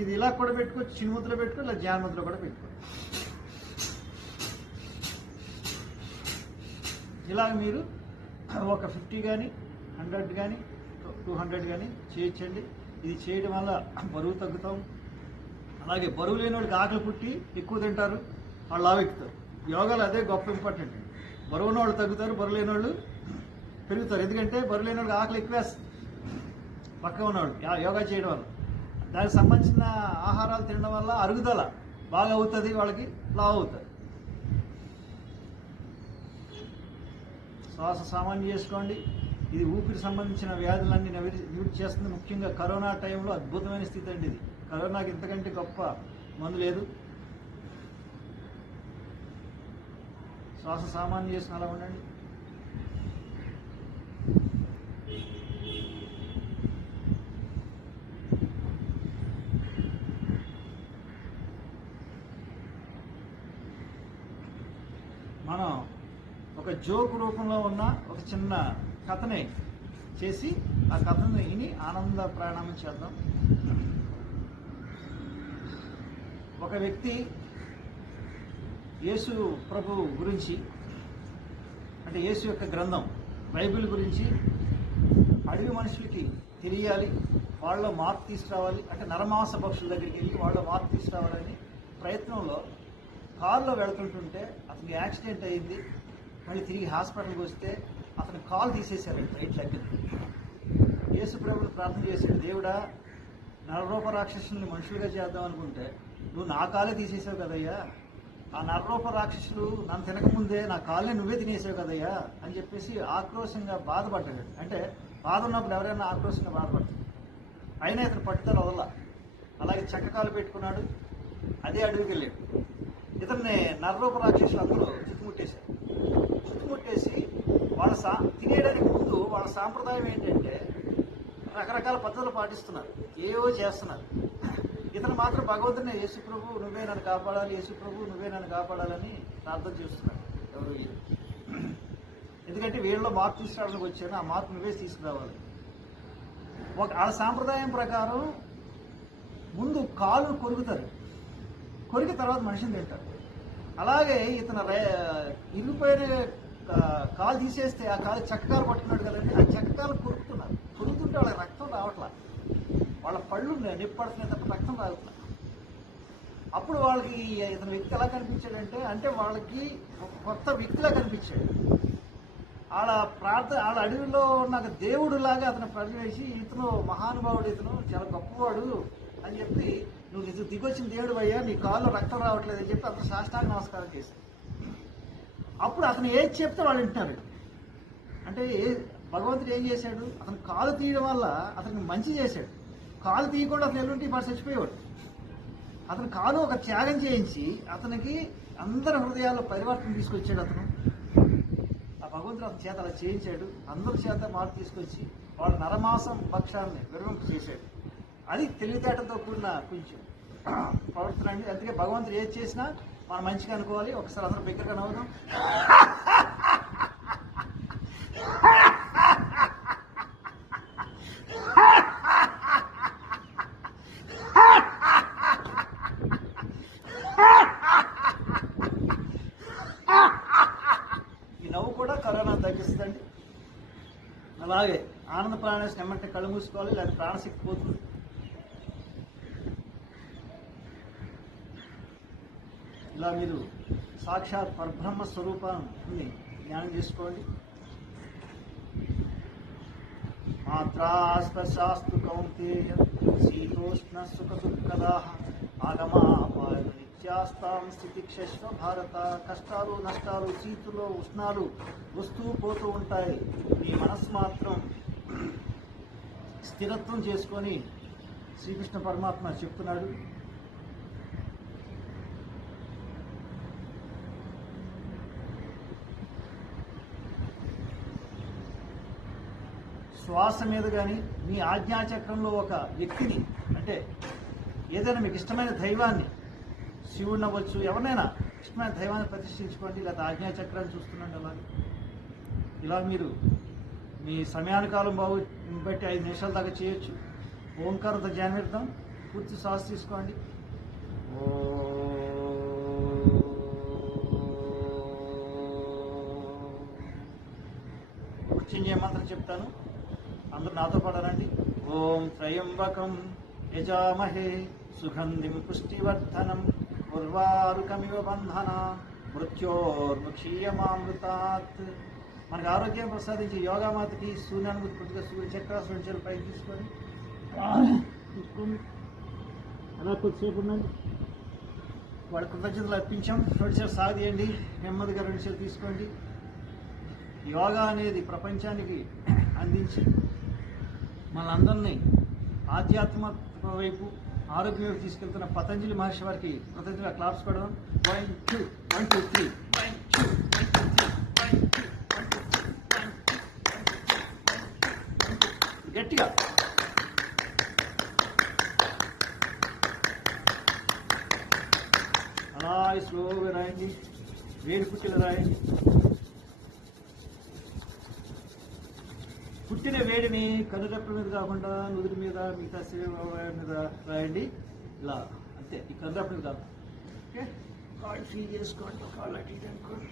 ఇది ఇలా కూడా పెట్టుకోవచ్చు, చిన్ముద్రలో పెట్టుకోవచ్చు, ఇలా జాన్ముద్రలో కూడా పెట్టుకోవచ్చు. ఇలాగ మీరు ఒక 50 కానీ 100 కానీ 200 కానీ చేయొచ్చండి. ఇది చేయడం వల్ల బరువు తగ్గుతాం. అలాగే బరువు లేని వాళ్ళకి ఆకలి పుట్టి ఎక్కువ తింటారు, వాళ్ళు లావెక్కుతారు. యోగాలో అదే గొప్ప ఇంపార్టెంట్ అండి. బరువు ఉన్న వాళ్ళు తగ్గుతారు, బరువు లేని వాళ్ళు పెరుగుతారు. ఎందుకంటే బరువు లేని వాళ్ళకి ఆకలి ఎక్కువేస్తుంది పక్కన ఉన్నవాళ్ళు యోగా చేయడం వల్ల. దానికి సంబంధించిన ఆహారాలు తినడం వల్ల అరుగుదల బాగా అవుతుంది, వాళ్ళకి లావు అవుతుంది. శ్వాస సామాన్యం చేసుకోండి. ఇది ఊపిరి సంబంధించిన వ్యాధులన్నీ నివృత్తి చేస్తుంది. ముఖ్యంగా కరోనా టైంలో అద్భుతమైన స్థితి అండి ఇది. కరోనాకి ఇంతకంటే గొప్ప మందు లేదు. శ్వాస సామాన్యం చేసుకుని అలా ఉండండి. మనం ఒక జోక్ రూపంలో ఉన్న ఒక చిన్న కథని చేసి ఆ కథను విని ఆనంద ప్రాణామం చేద్దాం. ఒక వ్యక్తి యేసు ప్రభు గురించి అంటే యేసు యొక్క గ్రంథం బైబిల్ గురించి అడవి మనుషులకి తెలియాలి, వాళ్ళలో మార్పు తీసుకురావాలి, అంటే నరమాంస పక్షుల దగ్గరికి వెళ్ళి వాళ్ళలో మార్పు తీసుకురావాలని ప్రయత్నంలో కారులో వెళ్తుంటుంటే అతనికి యాక్సిడెంట్ అయ్యింది. మళ్ళీ తిరిగి హాస్పిటల్కి వస్తే అతను కాలు తీసేశారండి రైట్ లెగ్. యేసు ప్రభుని ప్రార్థన చేశాడు, దేవుడా నరరూప రాక్షసుల్ని మనుషులుగా చేద్దాం అనుకుంటే నువ్వు నా కాలే తీసేసావు కదయ్యా, ఆ నరరూప రాక్షసులు నన్ను తినకముందే నా కాళ్ళని నువ్వే తినేసావు కదయ్యా అని చెప్పేసి ఆక్రోశంగా బాధపడ్డాడు. అంటే బాధ ఉన్నప్పుడు ఎవరైనా ఆక్రోశంగా బాధపడతాడు. అయినా ఇతను పట్టుదల వదల. అలాగే చెక్క కాలు పెట్టుకున్నాడు, అదే అడవికి వెళ్ళాడు. ఇతన్ని నరరూప రాక్షసులు అందరూ చుట్టుముట్టేశారు. చుట్టుముట్టేసి వాళ్ళ తినేయడానికి ముందు వాళ్ళ సాంప్రదాయం ఏంటంటే రకరకాల పద్ధతులు పాటిస్తున్నారు, ఏవో చేస్తున్నారు. ఇతను మాత్రం భగవంతుని యేసు ప్రభు నువ్వే నన్ను కాపాడాలి, యేసు ప్రభు నువ్వే నన్ను కాపాడాలని ప్రార్థన చేస్తున్నాడు. ఎవరు వీళ్ళు? ఎందుకంటే వీళ్ళలో మార్పు తీసుకురావడానికి వచ్చాను, ఆ మార్పు నువ్వే తీసుకురావాలి. ఆ సాంప్రదాయం ప్రకారం ముందు కాలు కొరుకుతారు, కొరికి తర్వాత మనిషిని తింటారు. అలాగే ఇతను ఇరిగిపోయిన కాలు తీసేస్తే ఆ కాలు చెక్కకాలు పట్టుకున్నాడు కదండి, ఆ చెక్కకాలు కొరుకుతుంటే వాళ్ళకి రక్తం రావట్లా, వాళ్ళ పళ్ళు నిప్పడుతున్నాయి తప్ప రక్తం రావట్లా. అప్పుడు వాళ్ళకి ఇతని వ్యక్తి ఎలా కనిపించాడంటే, అంటే వాళ్ళకి ఒక కొత్త వ్యక్తిలా కనిపించాడు. వాళ్ళ అడవిలో ఉన్న దేవుడు లాగా అతను పరిగణించి, ఇతను మహానుభావుడు, ఇతను చాలా గొప్పవాడు అని చెప్పి, నువ్వు నిజం దిగొచ్చిన దేవుడు అయ్యా, నీ కాళ్ళు రక్తం రావట్లేదు అని చెప్పి అతను సాష్టాంగ నమస్కారం చేశాడు. అప్పుడు అతను ఏది చెప్తే వాళ్ళు వింటున్నారు. అంటే భగవంతుడు ఏం చేశాడు, అతను కాలు తీయడం వల్ల అతనికి మంచి చేశాడు. కాలు తీయకుండా అతను ఎల్లుంటి పాటు చచ్చిపోయేవాడు. అతని కాలు ఒక త్యాగం చేయించి అతనికి అందరి హృదయాల్లో పరివర్తన తీసుకొచ్చాడు. అతను ఆ భగవంతుడు అతని చేత అలా చేయించాడు. అందరి చేత మార్పు తీసుకొచ్చి వాళ్ళ నరమాసం భక్షాన్ని విరమింపు చేశాడు. అది తెలివితేటతో కూడిన కొంచెం ప్రవర్తన అండి. అందుకే భగవంతుడు ఏది చేసినా మనం మంచిగా అనుకోవాలి. ఒకసారి అందరూ బిగ్గరగా నవ్వుదాం. ఈ నవ్వు కూడా కరోనా తగ్గిస్తుందండి. అలాగే ఆనంద ప్రాణేశం ఏమంటే కళ్ళు మూసుకోవాలి, లేదా ప్రాణశక్తి పోతుంది. ఇలా మీరు సాక్షాత్ పరబ్రహ్మ స్వరూపాన్ని జ్ఞానం చేసుకోండి. మాత్రాస్పశాస్తు కౌంతేయ శీతోష్ణ సుఖ దుఃఖదాః ఆగమాపాయ నిత్యాస్తాం స్థితిక్షస్వ భారత. కష్టాలు నష్టాలు శీతులు ఉష్ణాలు వస్తూ పోతూ ఉంటాయి. మీ మనస్సు మాత్రం స్థిరత్వం చేసుకొని శ్రీకృష్ణ పరమాత్మ చెప్తున్నాడు, శ్వాస మీద కానీ మీ ఆజ్ఞాచక్రంలో ఒక వ్యక్తిని, అంటే ఏదైనా మీకు ఇష్టమైన దైవాన్ని, శివుడిని అవ్వచ్చు, ఎవరినైనా ఇష్టమైన దైవాన్ని ప్రతిష్ఠించుకోండి, లేదా ఆజ్ఞాచక్రాన్ని చూస్తున్నాండి. ఇలా మీరు మీ సమయానుకాలం బట్టి 5 నిమిషాల దాకా చేయొచ్చు. ఓంకారంతో ధ్యానిద్దాం. పూర్తి శ్వాస తీసుకోండి. మృత్యుంజయ మంత్రం చెప్తాను, అందరూ నాతో పాడారండి. ఓం త్రయంబకం యజామహే సుగంధిం పుష్టివర్ధనం ఉర్వారుకమివ బంధన మృత్యోర్ముక్షీయమామృతాత్. మనకు ఆరోగ్యం ప్రసాదించి యోగామాతకి సూర్యానుభూతి కొద్దిగా సూర్య చక్రాసనం చేయాలి. పైకి తీసుకొని అలా కొద్దిసేపు ఉండండి. వాళ్ళ కృతజ్ఞతలు అర్పించాం. 2 సాగదీయండి. నెమ్మదిగా 2 తీసుకోండి. యోగా అనేది ప్రపంచానికి అందించి మనందరినీ ఆధ్యాత్మిక వైపు ఆరోగ్యం వైపు తీసుకెళ్తున్న పతంజలి మహర్షి వారికి కృతజ్ఞతగా క్లాప్స్ కొడదాం. 1 2 1 2 3 గట్టిగా. అలా స్లోగా రాయండి. వేడి పుట్టిన రాయండి. పుట్టిన వేడిని కనురెప్పల మీద కాకుండా నుదుటి మీద, మిగతా శరీరం మీద రాయండి. ఇలా అంతే, ఈ కనురెప్పల మీద కాదు. ఓకే, కాళ్ళు ఫ్రీ చేసుకోండి. కాళ్ళు అటు ఇటు అనుకోండి.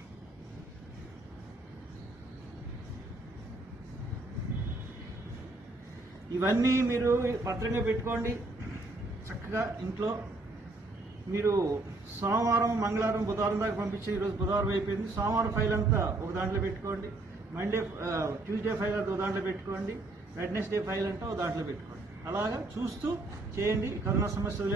ఇవన్నీ మీరు భద్రంగా పెట్టుకోండి. చక్కగా ఇంట్లో మీరు సోమవారం, మంగళవారం, బుధవారం దాకా పంపించారు. ఈరోజు బుధవారం అయిపోయింది. సోమవారం ఫైల్ అంతా ఒక దాంట్లో పెట్టుకోండి. ట్యూస్డే ఫైల్ అంతా ఒక దాంట్లో పెట్టుకోండి. వెడ్నెస్డే ఫైల్ అంతా ఒక దాంట్లో పెట్టుకోండి. అలాగా చూస్తూ చేయండి. కరోనా సమస్యలు